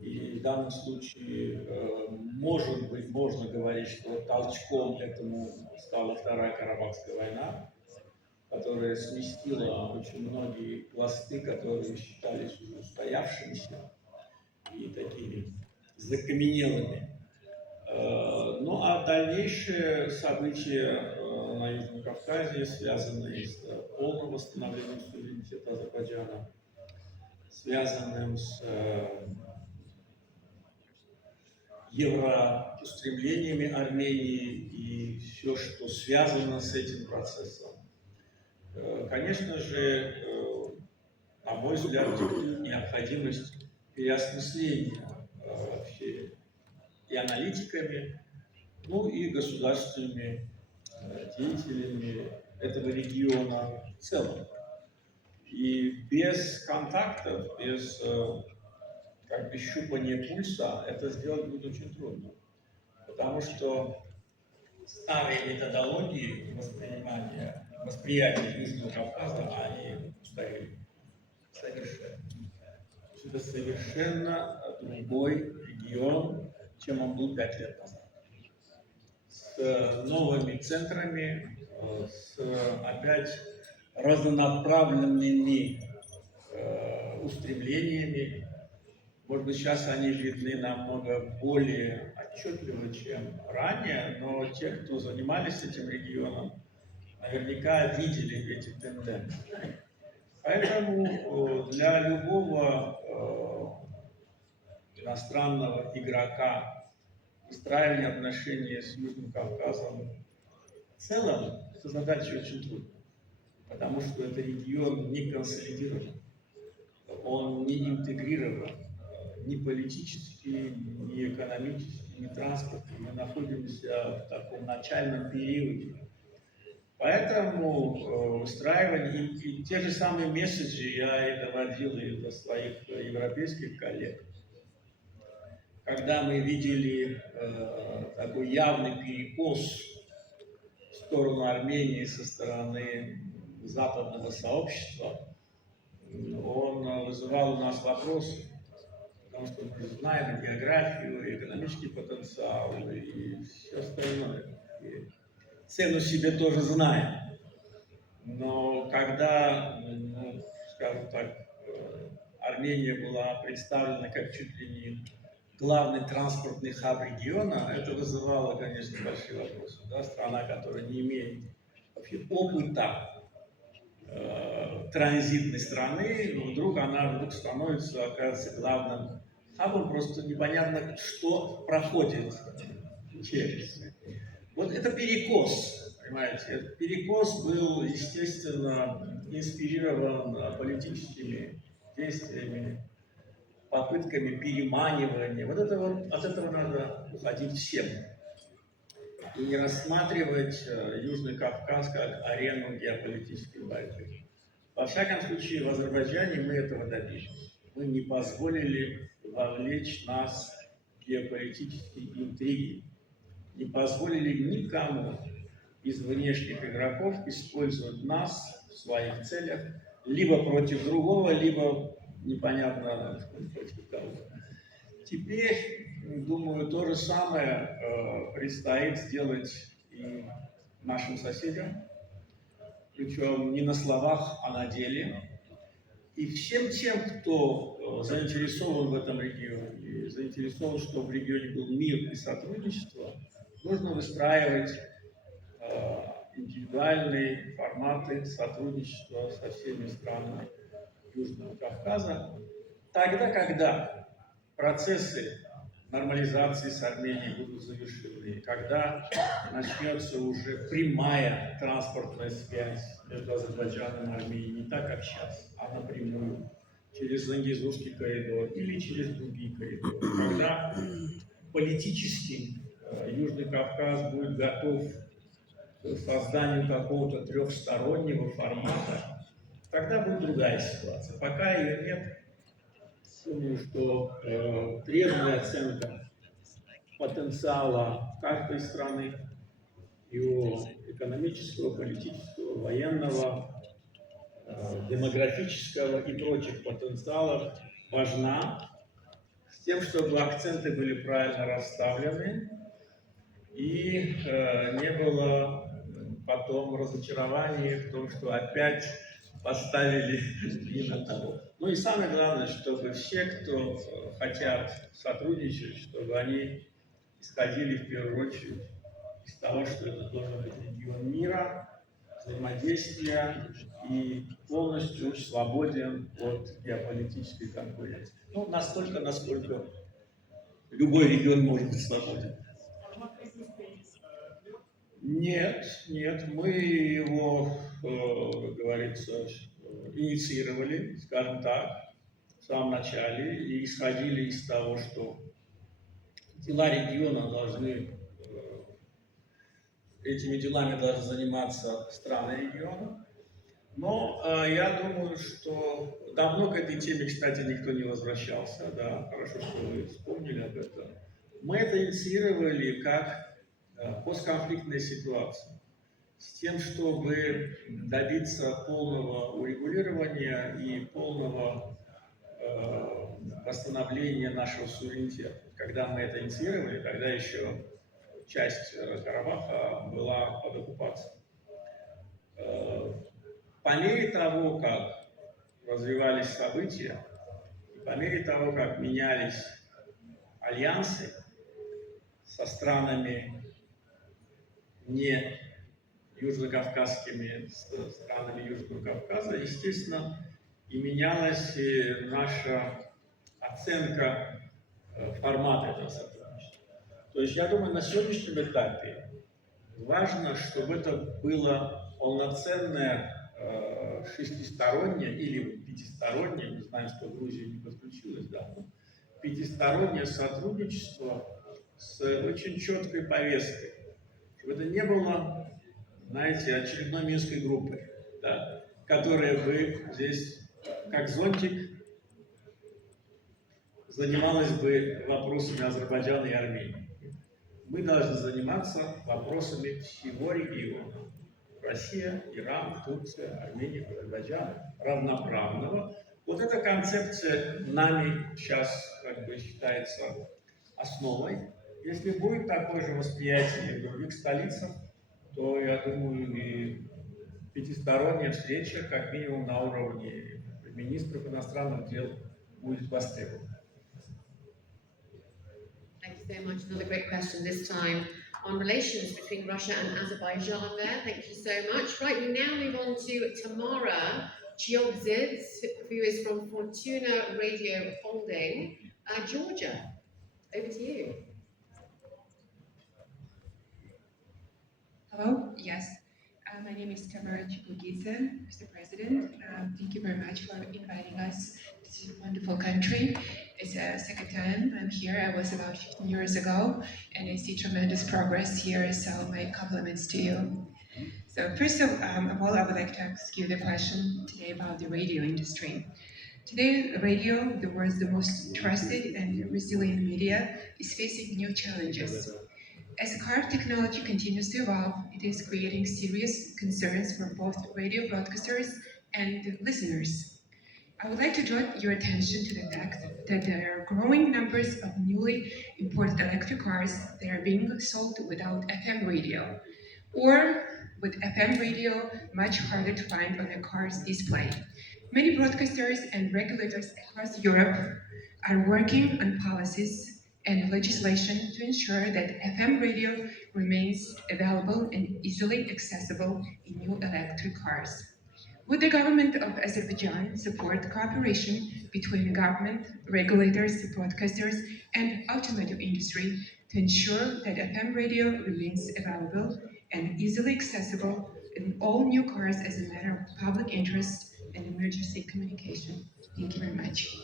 И в данном случае, может быть, можно говорить, что толчком этому стала Вторая Карабахская война, которая сместила очень многие пласты, которые считались уже устоявшимися и такими закаменелыми. Ну а дальнейшие события на Южном Кавказе, связанные с полным восстановлением суверенитета Азербайджана, связанным с евроустремлениями Армении и все, что связано с этим процессом. Конечно же, на мой взгляд, необходимость переосмысления вообще и аналитиками, ну и государственными деятелями этого региона в целом. И без контактов, без как бы щупания пульса это сделать будет очень трудно. Потому что старые методологии восприятия Южного Кавказа, они устарели совершенно. Это совершенно другой регион, чем он был 5 лет назад. С новыми центрами, с опять разнонаправленными устремлениями. Может быть, сейчас они видны намного более отчетливо, чем ранее, но те, кто занимались этим регионом, наверняка видели эти тенденции. Поэтому для любого иностранного игрока выстраивание отношений с Южным Кавказом в целом это задача очень трудная, потому что это регион не консолидирован, он не интегрирован ни политически, ни экономически, ни транспортно. Мы находимся в таком начальном периоде. Поэтому устраивание и те же самые месседжи я и доводил и до своих европейских коллег. Когда мы видели такой явный перекос в сторону Армении со стороны западного сообщества, он вызывал у нас вопросы, потому что мы знаем и географию, и экономический потенциал, и все остальное. И цену себе тоже знаем. Но когда, ну, скажем так, Армения была представлена как чуть ли не главный транспортный хаб региона, это вызывало, конечно, большие вопросы. Да? Страна, которая не имеет вообще опыта транзитной страны, вдруг она становится, оказывается, главным хабом, просто непонятно, что проходит через. Вот это перекос, понимаете, этот перекос был, естественно, инспирирован политическими действиями, попытками переманивания. Вот это вот, от этого надо уходить всем. И не рассматривать Южный Кавказ как арену геополитической борьбы. Во всяком случае, в Азербайджане мы этого добились. Мы не позволили вовлечь нас в геополитические интриги. Не позволили никому из внешних игроков использовать нас в своих целях либо против другого, либо непонятно против кого. Теперь, думаю, то же самое предстоит сделать и нашим соседям, причем не на словах, а на деле. И всем тем, кто заинтересован в этом регионе, заинтересован, чтобы в регионе был мир и сотрудничество, нужно выстраивать индивидуальные форматы сотрудничества со всеми странами Южного Кавказа, тогда, когда процессы нормализации с Арменией будут завершены, когда начнется уже прямая транспортная связь между Азербайджаном и Арменией, не так, как сейчас, а напрямую, через Зангезурский коридор или через другие коридоры, когда политически Южный Кавказ будет готов к созданию какого-то трехстороннего формата, тогда будет другая ситуация. Пока ее нет, думаю, что трезвая оценка потенциала каждой страны, его экономического, политического, военного, демографического и прочих потенциалов важна, с тем, чтобы акценты были правильно расставлены и не было потом разочарования в том, что опять поставили не на того. Ну и самое главное, чтобы все, кто хотят сотрудничать, чтобы они исходили в первую очередь из того, что это должен быть регион мира, взаимодействия и полностью свободен от геополитической конкуренции. Ну, настолько, насколько любой регион может быть свободен. Нет, нет, мы его, как говорится, инициировали, скажем так, в самом начале и исходили из того, что дела региона должны, этими делами должны заниматься страны региона. Но я думаю, что давно к этой теме, кстати, никто не возвращался, да, хорошо, что вы вспомнили об этом. Мы это инициировали как постконфликтная ситуация, с тем, чтобы добиться полного урегулирования и полного восстановления нашего суверенитета. Когда мы это инициировали, тогда еще часть Карабаха была под оккупацией. По мере того, как развивались события, по мере того, как менялись альянсы со странами не южнокавказскими, с странами Южного Кавказа, естественно, и менялась наша оценка формата этого сотрудничества. То есть, я думаю, на сегодняшнем этапе важно, чтобы это было полноценное шестистороннее или пятистороннее, мы знаем, что Грузия не подключилась, да, пятистороннее сотрудничество с очень четкой повесткой, чтобы это не было, знаете, очередной минской группой, да, которая бы здесь, как зонтик, занималась бы вопросами Азербайджана и Армении. Мы должны заниматься вопросами всего региона. Россия, Иран, Турция, Армения, Азербайджан, равноправного. Вот эта концепция нами сейчас как бы считается основой. Если будет такое же восприятие в других столицах, то, я думаю, и пятисторонняя встреча, как минимум на уровне министров иностранных дел, будет востребована. Thank you so much. Another great question, this time on relations between Russia and Azerbaijan there. Thank you so much. Right, we now move on to Tamara Chiogzidz, who is from Fortuna Radio Holding, Georgia. Over to you. Hello, yes. My name is Tamara Chiogzidz, Mr. President. Thank you very much for inviting us to this wonderful country. It's the second time I'm here. I was about 15 years ago, and I see tremendous progress here, so my compliments to you. So first of all, I would like to ask you the question today about the radio industry. Today, radio, the world's the most trusted and resilient media, is facing new challenges. As car technology continues to evolve, it is creating serious concerns for both radio broadcasters and listeners. I would like to draw your attention to the fact that there are growing numbers of newly imported electric cars that are being sold without FM radio, or with FM radio much harder to find on a car's display. Many broadcasters and regulators across Europe are working on policies and legislation to ensure that FM radio remains available and easily accessible in new electric cars. Would the government of Azerbaijan support cooperation between the government, regulators, broadcasters, and automotive industry to ensure that FM radio remains available and easily accessible in all new cars as a matter of public interest and emergency communication? Thank you very much.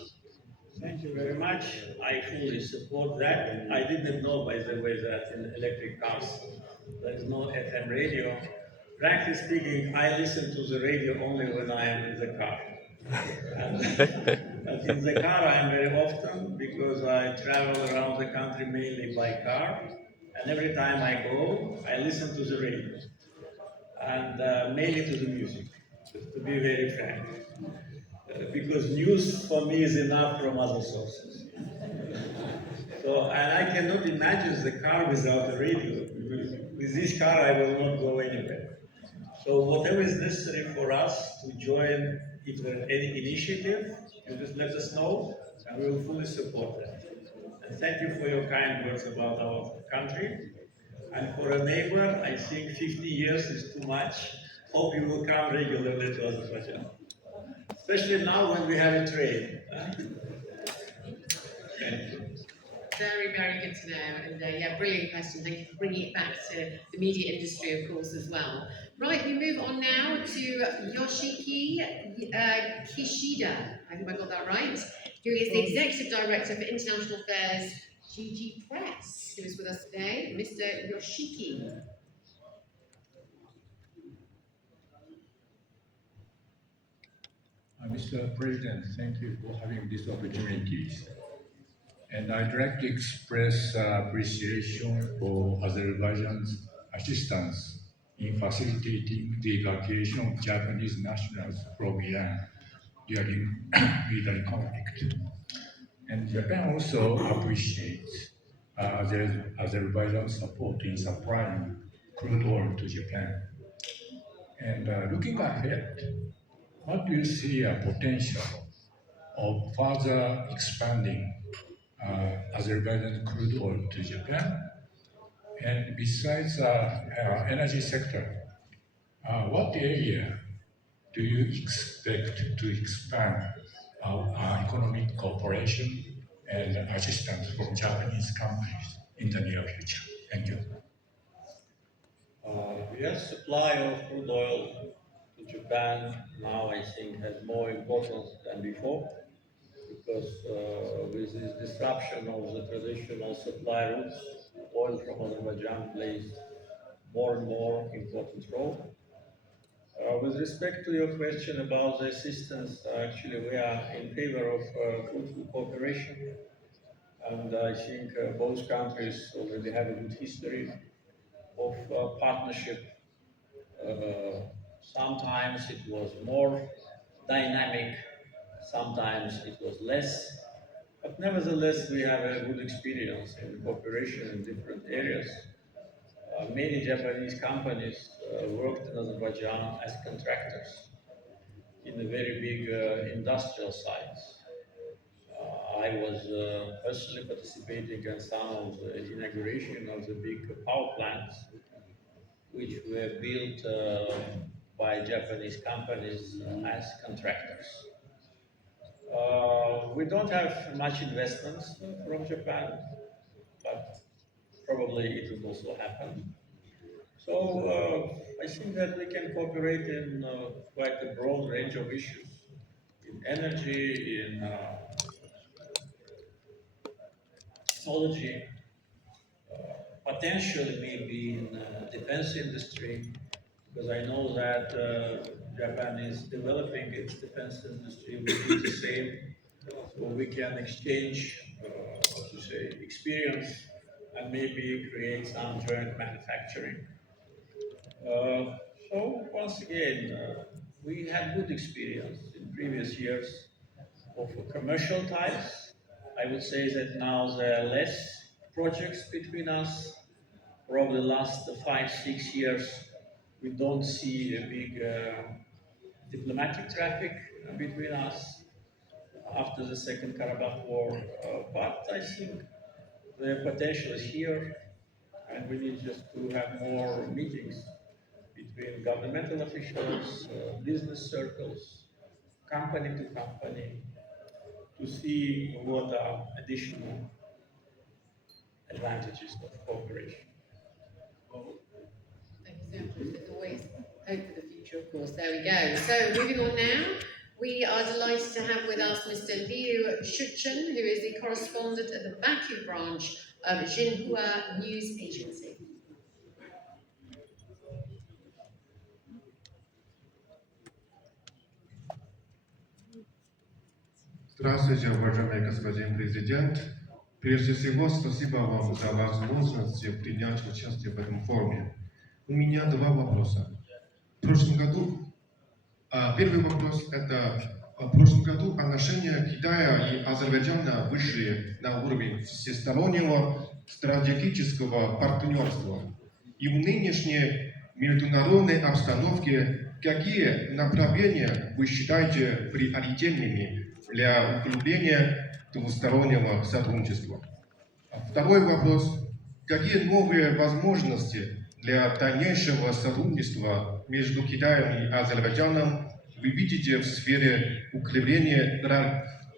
Thank you very much. I fully support that. I didn't know, by the way, that in electric cars there is no FM radio. Frankly speaking, I listen to the radio only when I am in the car. But in the car I am very often because I travel around the country mainly by car. And every time I go, I listen to the radio. And mainly to the music, to be very frank. Because news for me is enough from other sources. So, and I cannot imagine the car without the radio. With this car, I will not go anywhere. So, whatever is necessary for us to join, if there is any initiative, you just let us know, and we will fully support that. And thank you for your kind words about our country. And for a neighbor, I think 50 years is too much. Hope you will come regularly to Azerbaijan. Especially now when we have a trade. Thank you. Very, very good to know. And yeah, brilliant question. Thank you for bringing it back to the media industry, of course, as well. Right, we move on now to Yoshiki Kishida. I hope I got that right. Who is the Executive Director for International Affairs, GG Press, who is with us today, Mr. Yoshiki. Mr. President, thank you for having this opportunity. And I'd like to express appreciation for Azerbaijan's assistance in facilitating the evacuation of Japanese nationals from Iran during military conflict. And Japan also appreciates Azerbaijan's support in supplying crude oil to Japan. And looking ahead, what do you see a potential of further expanding Azerbaijan crude oil to Japan? And besides energy sector, what area do you expect to expand our economic cooperation and assistance from Japanese companies in the near future? Thank you. Yes, supply of crude oil to Japan now I think has more importance than before because with this disruption of the traditional supply routes, oil from Azerbaijan plays more and more important role. With respect to your question about the assistance, actually we are in favor of fruitful cooperation, and I think both countries already have a good history of partnership. Sometimes it was more dynamic, sometimes it was less, but nevertheless we have a good experience in cooperation in different areas. Many Japanese companies worked in Azerbaijan as contractors in the very big industrial sites. I was personally participating in some of the inauguration of the big power plants, which were built by Japanese companies as contractors. We don't have much investments from Japan, but probably it will also happen. So I think that we can cooperate in quite a broad range of issues, in energy, in technology, potentially maybe in defense industry, because I know that Japan is developing its defense industry, we do the same, so we can exchange, what to say, experience and maybe create some joint manufacturing. So once again, we had good experience in previous years of commercial types. I would say that now there are less projects between us. Probably last 5-6 years, we don't see a big diplomatic traffic between us after the Second Karabakh War. But I think the potential is here, and we need just to have more meetings between between governmental officials, business circles, company to company, to see what are additional advantages of cooperation. Thank you so much. There's always hope for the future, of course. There we go. So moving on now, we are delighted to have with us Mr. Shusha, who is the correspondent at the Baku branch of Xinhua News Agency. Здравствуйте, уважаемый господин президент. Прежде всего, спасибо вам за возможность принять участие в этом форуме. У меня два вопроса. В прошлом году, первый вопрос – это в прошлом году отношения Китая и Азербайджана вышли на уровень всестороннего стратегического партнерства. И в нынешней международной обстановке какие направления вы считаете приоритетными для углубления двустороннего сотрудничества? Второй вопрос. Какие новые возможности для дальнейшего сотрудничества между Китаем и Азербайджаном вы видите в сфере укрепления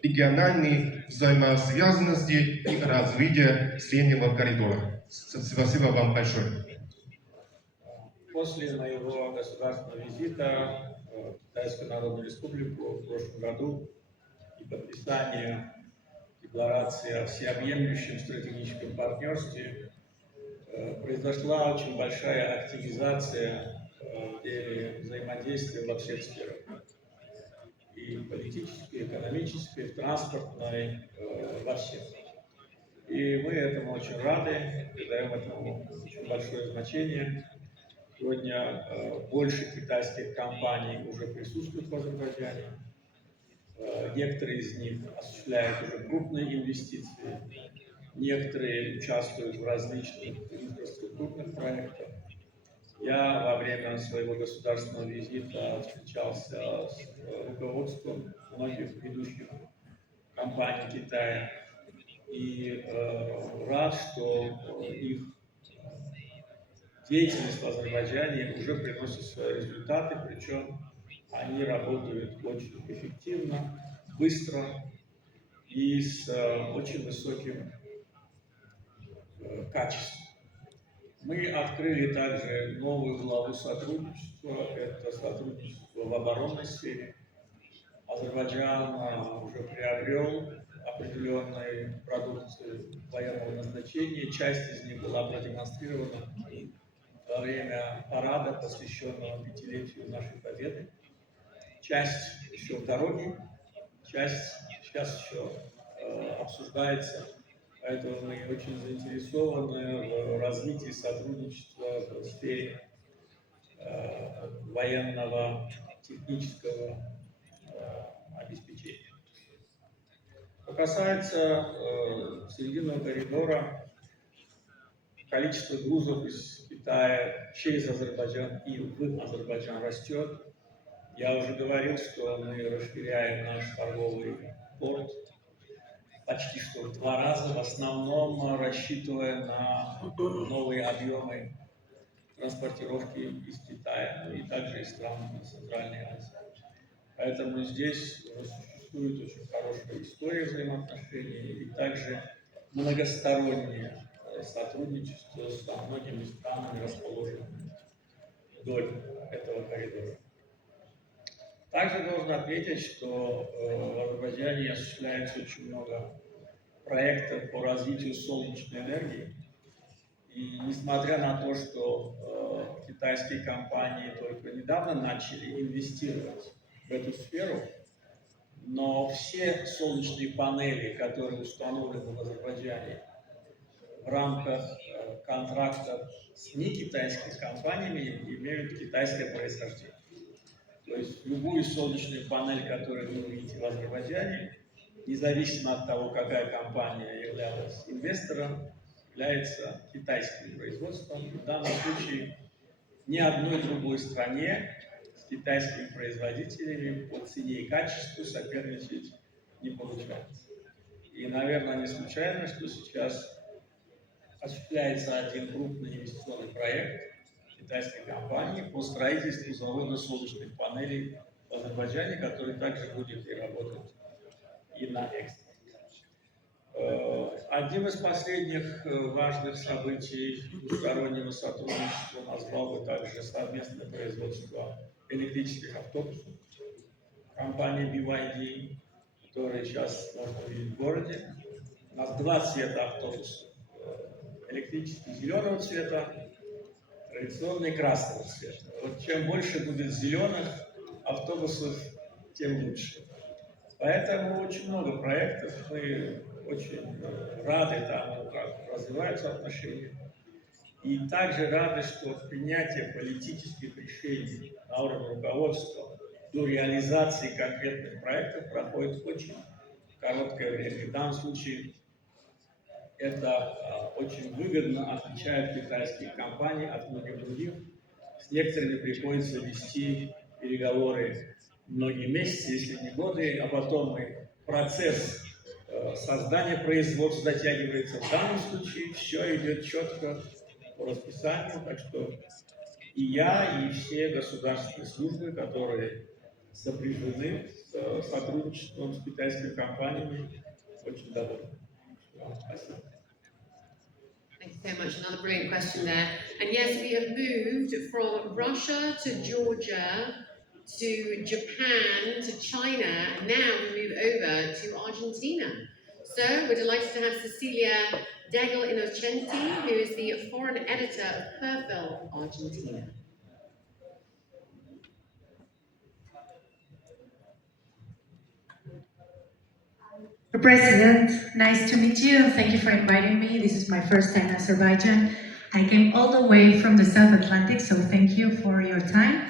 региональной взаимосвязанности и развития среднего коридора? Спасибо вам большое. После моего государственного визита в Китайскую Народную Республику в прошлом году и подписания декларации о всеобъемлющем стратегическом партнерстве произошла очень большая активизация в деле взаимодействия во всех сферах. И политической, и экономической, и транспортной, во всех. И мы этому очень рады, придаем этому очень большое значение. Сегодня больше китайских компаний уже присутствуют в Азербайджане. Некоторые из них осуществляют уже крупные инвестиции, некоторые участвуют в различных инфраструктурных проектах. Я во время своего государственного визита встречался с руководством многих ведущих компаний Китая и рад, что их деятельность в Азербайджане уже приносит свои результаты, причем они работают очень эффективно, быстро и с очень высоким качеством. Мы открыли также новую главу сотрудничества, это сотрудничество в оборонной сфере. Азербайджан уже приобрел определенные продукты военного назначения, часть из них была продемонстрирована во время парада, посвященного 5-летию нашей победы. Часть еще в дороге, часть сейчас еще обсуждается. Поэтому мы очень заинтересованы в развитии сотрудничества в сфере военного технического обеспечения. Что касается Срединного коридора, количество грузов из Китая через Азербайджан и в Азербайджан растет. Я уже говорил, что мы расширяем наш торговый порт почти что в 2 раза, в основном рассчитывая на новые объемы транспортировки из Китая, ну и также из стран Центральной Азии. Поэтому здесь существует очень хорошая история взаимоотношений и также многостороннее сотрудничество со многими странами, расположенными вдоль этого коридора. Также должен отметить, что в Азербайджане осуществляется очень много проектов по развитию солнечной энергии. И несмотря на то, что китайские компании только недавно начали инвестировать в эту сферу, но все солнечные панели, которые установлены в Азербайджане в рамках контрактов с некитайскими компаниями, имеют китайское происхождение. То есть любую солнечную панель, которую вы увидите в Азербайджане, независимо от того, какая компания являлась инвестором, является китайским производством. И в данном случае ни одной другой стране с китайскими производителями по цене и качеству соперничать не получается. И, наверное, не случайно, что сейчас осуществляется один крупный инвестиционный проект китайской компании по строительству завода солнечных панелей в Азербайджане, который также будет и работать и на экспорт. Одним из последних важных событий двустороннего сотрудничества назвал бы также совместное производство электрических автобусов компании BYD, которые сейчас можно увидеть в городе. У нас два цвета автобусов. Электрический зеленого цвета, традиционный красного цвета. Вот чем больше будет зеленых автобусов, тем лучше. Поэтому очень много проектов, мы очень рады тому, как развиваются отношения. И также рады, что принятие политических решений на уровне руководства до реализации конкретных проектов проходит очень короткое время. В данном случае это очень выгодно отличает китайские компании от многих других. С некоторыми приходится вести переговоры многие месяцы, если не годы, а потом и процесс создания производства затягивается. В данном случае все идет четко по расписанию, так что и я, и все государственные службы, которые сопряжены с сотрудничеством с китайскими компаниями, очень довольны. Спасибо. Thank you so much. Another brilliant question there. And yes, we have moved from Russia to Georgia to Japan to China, and now we move over to Argentina. So we're delighted to have Cecilia Degel Innocenti, who is the foreign editor of Perfil Argentina. President, nice to meet you. Thank you for inviting me. This is my first time in Azerbaijan. I came all the way from the South Atlantic, so thank you for your time.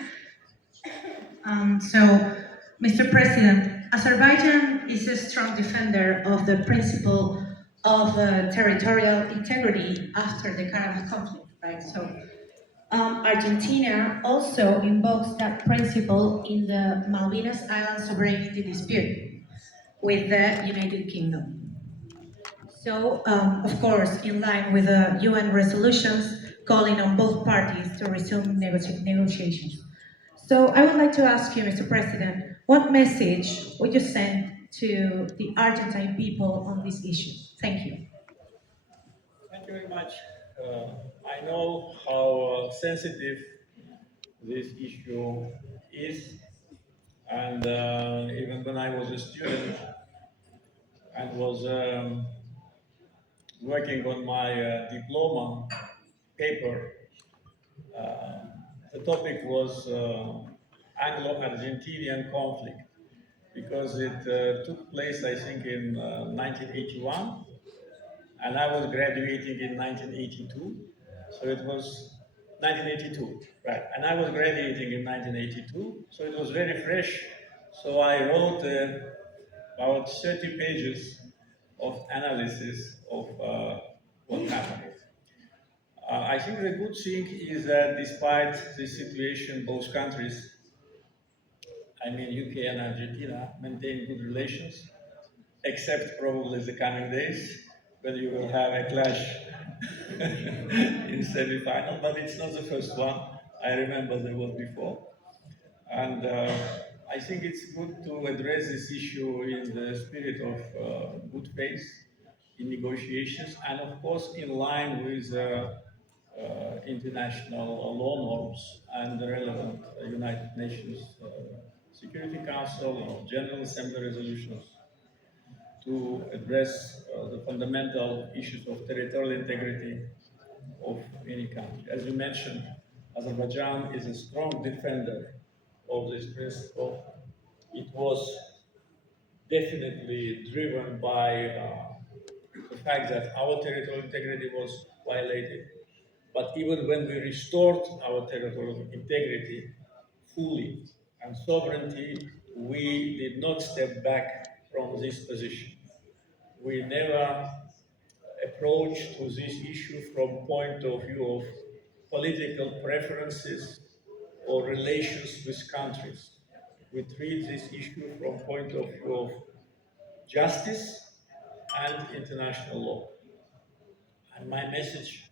Mr. President, Azerbaijan is a strong defender of the principle of territorial integrity after the Karabakh conflict, right? Argentina also invokes that principle in the Malvinas Island sovereignty dispute with the United Kingdom. Of course, in line with the UN resolutions calling on both parties to resume negotiations. So I would like to ask you, Mr. President, what message would you send to the Argentine people on this issue? Thank you. Thank you very much. I know how sensitive this issue is, and even when I was a student and was working on my diploma paper, the topic was Anglo-Argentinian conflict, because it took place, I think, in 1981, and I was graduating in 1982, so it was 1982, right, and I was graduating in 1982, so it was very fresh, so I wrote about 30 pages of analysis of what happened. I think the good thing is that despite the situation, both countries, I mean UK and Argentina, maintain good relations, except probably the coming days, when you will have a clash in semi-final, but it's not the first one. I remember there was before. And I think it's good to address this issue in the spirit of good faith in negotiations, and of course in line with international law norms and the relevant United Nations Security Council or General Assembly resolutions to address the fundamental issues of territorial integrity of any country. As you mentioned, Azerbaijan is a strong defender of this principle. It was definitely driven by the fact that our territorial integrity was violated. But even when we restored our territorial integrity fully and sovereignty, we did not step back from this position. We never approached to this issue from point of view of political preferences or relations with countries. We treat this issue from point of view of justice and international law. And my message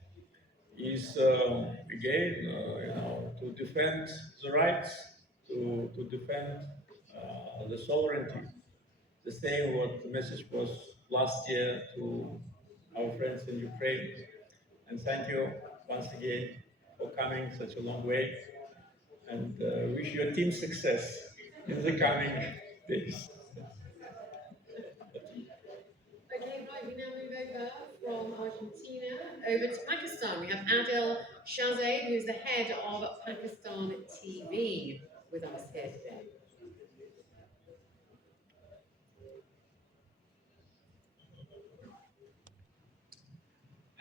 is again, to defend the rights, to defend the sovereignty. The same what the message was last year to our friends in Ukraine. And thank you once again for coming such a long way, and wish your team success in the coming days. Okay, right, we now move over from Argentina over to Pakistan. We have Adil Shazade, who's the head of Pakistan TV, with us here today.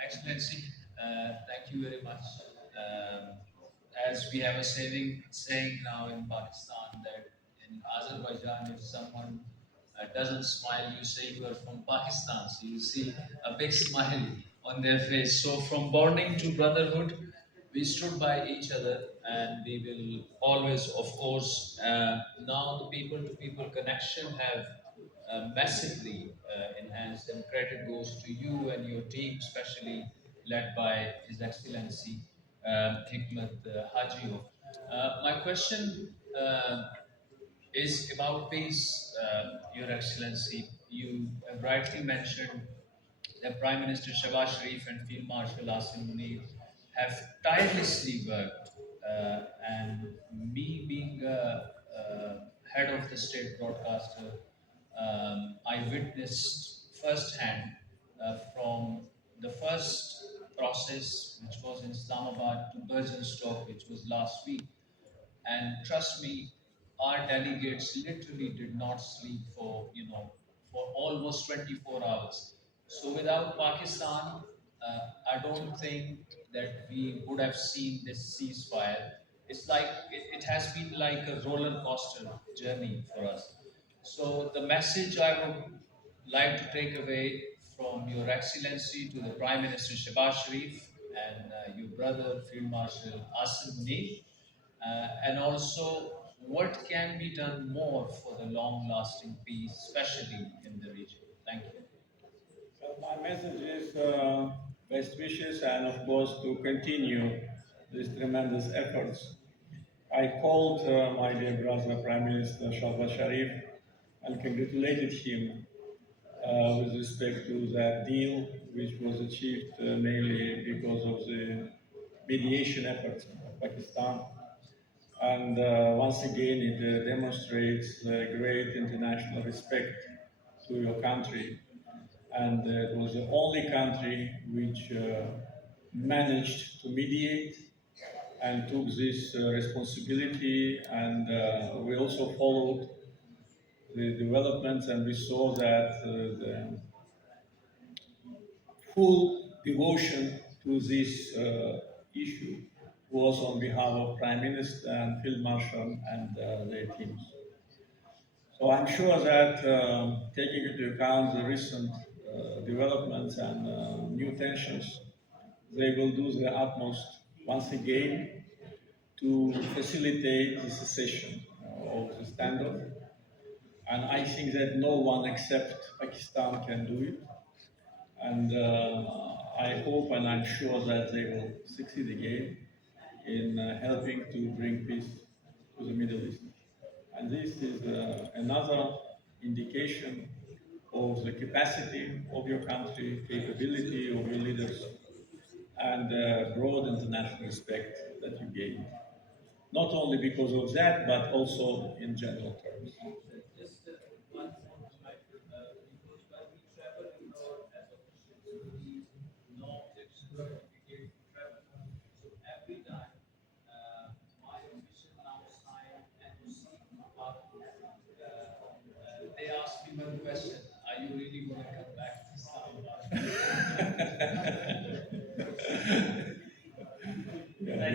Excellency, thank you very much. As we have a saying now in Pakistan that in Azerbaijan, if someone doesn't smile, you say you are from Pakistan. So you see a big smile on their face. So from bonding to brotherhood, we stood by each other, and we will always, of course, now the people-to-people connection have massively enhanced, and credit goes to you and your team, especially led by His Excellency Hikmat Hajiov. My question is about peace, Your Excellency. You have rightly mentioned that Prime Minister Shahbaz Sharif and Field Marshal Asim Munir have tirelessly worked, and me being head of the state broadcaster, I witnessed firsthand from the first process, which was in Islamabad, to Bergenstock, which was last week. And trust me, our delegates literally did not sleep for almost 24 hours. So without Pakistan, I don't think that we would have seen this ceasefire. It's like it has been like a roller coaster journey for us. So the message I would like to take away from Your Excellency to the Prime Minister Shahbaz Sharif and your brother Field Marshal Asim Munir, and also what can be done more for the long-lasting peace, especially in the region. Thank you. Well, my message is best wishes, and of course to continue these tremendous efforts. I called my dear brother Prime Minister Shahbaz Sharif and congratulated him with respect to that deal, which was achieved mainly because of the mediation efforts of Pakistan. And once again, it demonstrates great international respect to your country. And it was the only country which managed to mediate and took this responsibility. And we also followed the developments, and we saw that the full devotion to this issue was on behalf of Prime Minister and Field Marshal and their teams. So I'm sure that taking into account the recent developments and new tensions, they will do their utmost once again to facilitate the cessation of the standoff. And I think that no one except Pakistan can do it. And I hope and I'm sure that they will succeed again in helping to bring peace to the Middle East. And this is another indication of the capacity of your country, capability of your leaders, and broad international respect that you gain. Not only because of that, but also in general terms. Just one more slide. Because when we travel abroad as officials, we no objection certificate to travel. So every time my official now sign and receive my passport, they ask me one question: are you really going to come back to Islamabad?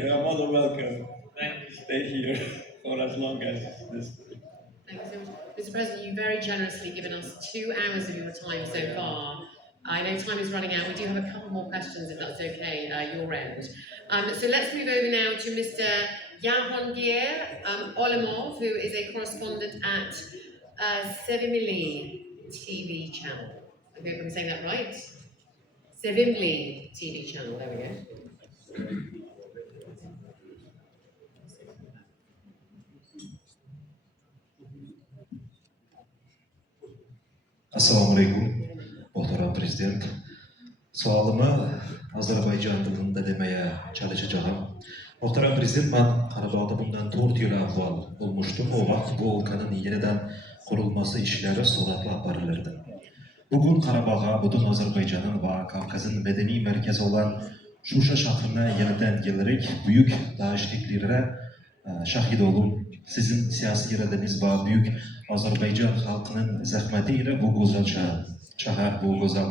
You are more than welcome. Stay here for as long as this. Thank you so much. Mr. President, you've very generously given us 2 hours of your time so far. I know time is running out. We do have a couple more questions, if that's okay, your end. So let's move over now to Mr. Jahangir Olimov, who is a correspondent at Sevimli TV channel. I hope I'm saying that right. Sevimli TV channel, there we go. Assalamu alaikum, muhterem prezident. Sualımı Azerbaycan dilinde demeye çalışacağım. Muhterem prezident, ben Karabağ'da bundan 4 yıl avval olmuştum. O vaxt bu ülkenin yeniden kurulması işleri suratla aparılırdı. Bugün Karabağ'a, bütün Azerbaycan'ın ve Kafkas'ın medeni merkezi olan Shusha şehrine yeniden gelerek büyük değişikliklere şahit olup sizin siyasi iradeniz ve büyük Azerbaycan halkının zahmetiyle bu güzel şehir, bu güzel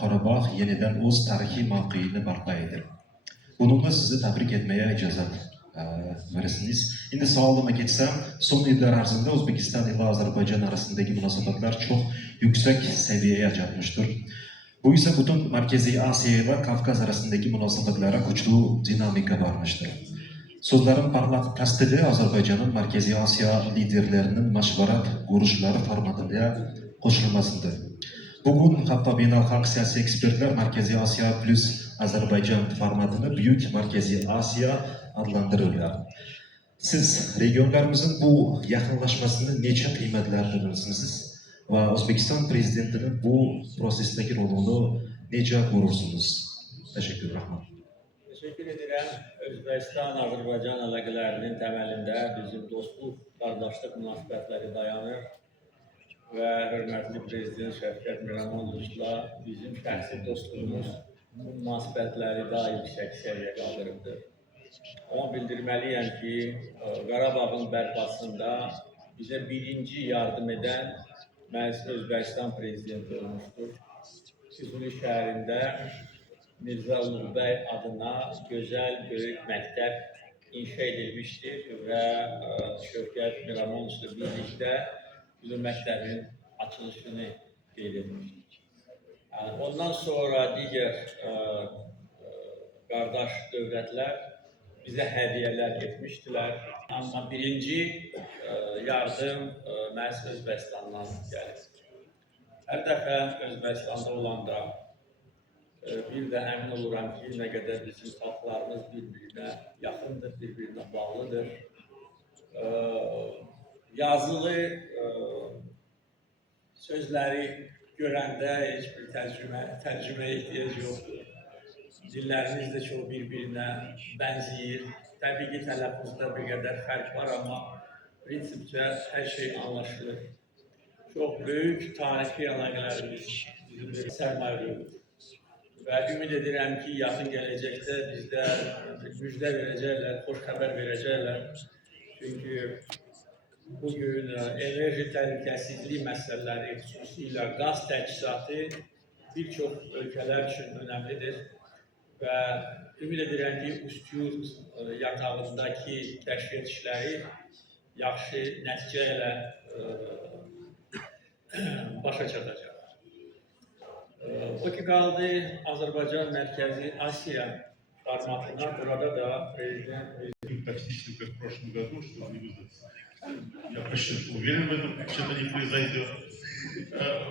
Karabağ yeniden öz tarihi mevkiini barpa eder. Bununla sizi tebrik etmeye icazet verirsiniz. Şimdi sualıma geçsem, son yıllar arasında Özbekistan ile Azerbaycan arasındaki münasebetler çok yüksek seviyeye çarpmıştır. Bu ise bütün Merkezi Asya ile Kafkas arasındaki münasebetlere güçlü dinamika varmıştır. Sözlerin parlak tasdigi Azerbaycan'ın Merkezi Asya liderlerinin meşvarat görüşleri formatında koşulmasıdır. Bugün hatta beynelhalk siyasi ekspertler Merkezi Asya plus Azerbaycan formatını Büyük Merkezi Asya adlandırırlar. Siz regionlarımızın bu yakınlaşmasını neçe kıymetlendirirsiniz ve Özbekistan prezidentinin bu prosesteki rolunu neçe görürsünüz? Teşekkür ederim. Teşekkür ederim. Özbekistan-Azerbaycan əlaqələrinin təməlində bizim dostluq, qardaşlıq münasibətləri dayanır və hörmətli Prezident Şəfqət Miramonovla bizim şəxsi dostluğumuz bu münasibətləri daha yüksək səviyyə qaldırıbdır. Ama bildirməliyəm ki, Qarabağın bərpasında bizə birinci yardım edən məhz Özbəkistan Prezidenti olmuşdur. Füzuli şəhərində Mirza Ulugbəy adına gözəl, böyük məktəb inşa edilmişdir və Şəfqət Miramonovla birlikdə biz o məktəbin açılışını qeyd etmişdik. Ondan sonra digər qardaş dövlətlər bizə hədiyyələr getmişdilər. Amma birinci yardım məhz Özbəkistandan gəlir. Hər dəfə Özbəkistanda olanda bir də əmin oluram ki, nə qədər bizim xalqlarımız bir-birinə yaxındır, bir-birinə bağlıdır. Yazılı sözləri görəndə heç bir tərcüməyə ehtiyac yoxdur. Dillərimiz də çox bir-birinə bənzəyir. Təbii ki, tələffuzda bir qədər fərq var, amma prinsipcə hər şey anlaşılır. Çox böyük tarixi əlaqələrimiz bizim sərmayəlidir. Və ümid edirəm ki, yaxın gələcəkdə bizdə müjdə verəcəklər, xoş xəbər verəcəklər. Çünki bugün enerji təhlükəsizliyi məsələləri, xüsusilə qaz təchizatı bir çox ölkələr üçün önəmlidir. Və ümid edirəm ki, Üsküp yatağındakı kəşfiyyat işləri yaxşı nəticə ilə başa çatacaq. O ki qaldı Azərbaycan Mərkəzi Asiya formatına, burada da Prezident... Токсично, как в прошлом году, что не вызваться. Я почти уверен в этом, что-то не произойдет.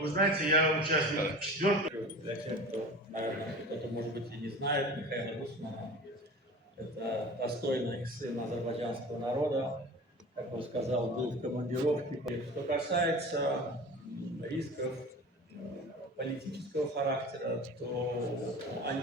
Вы знаете, я участник 4-го. Для тех, кто, может быть, и не знает Михаила Гусмана, это достойный сын азербайджанского народа, как он сказал, был в командировке. Что касается рисков политического характера, то они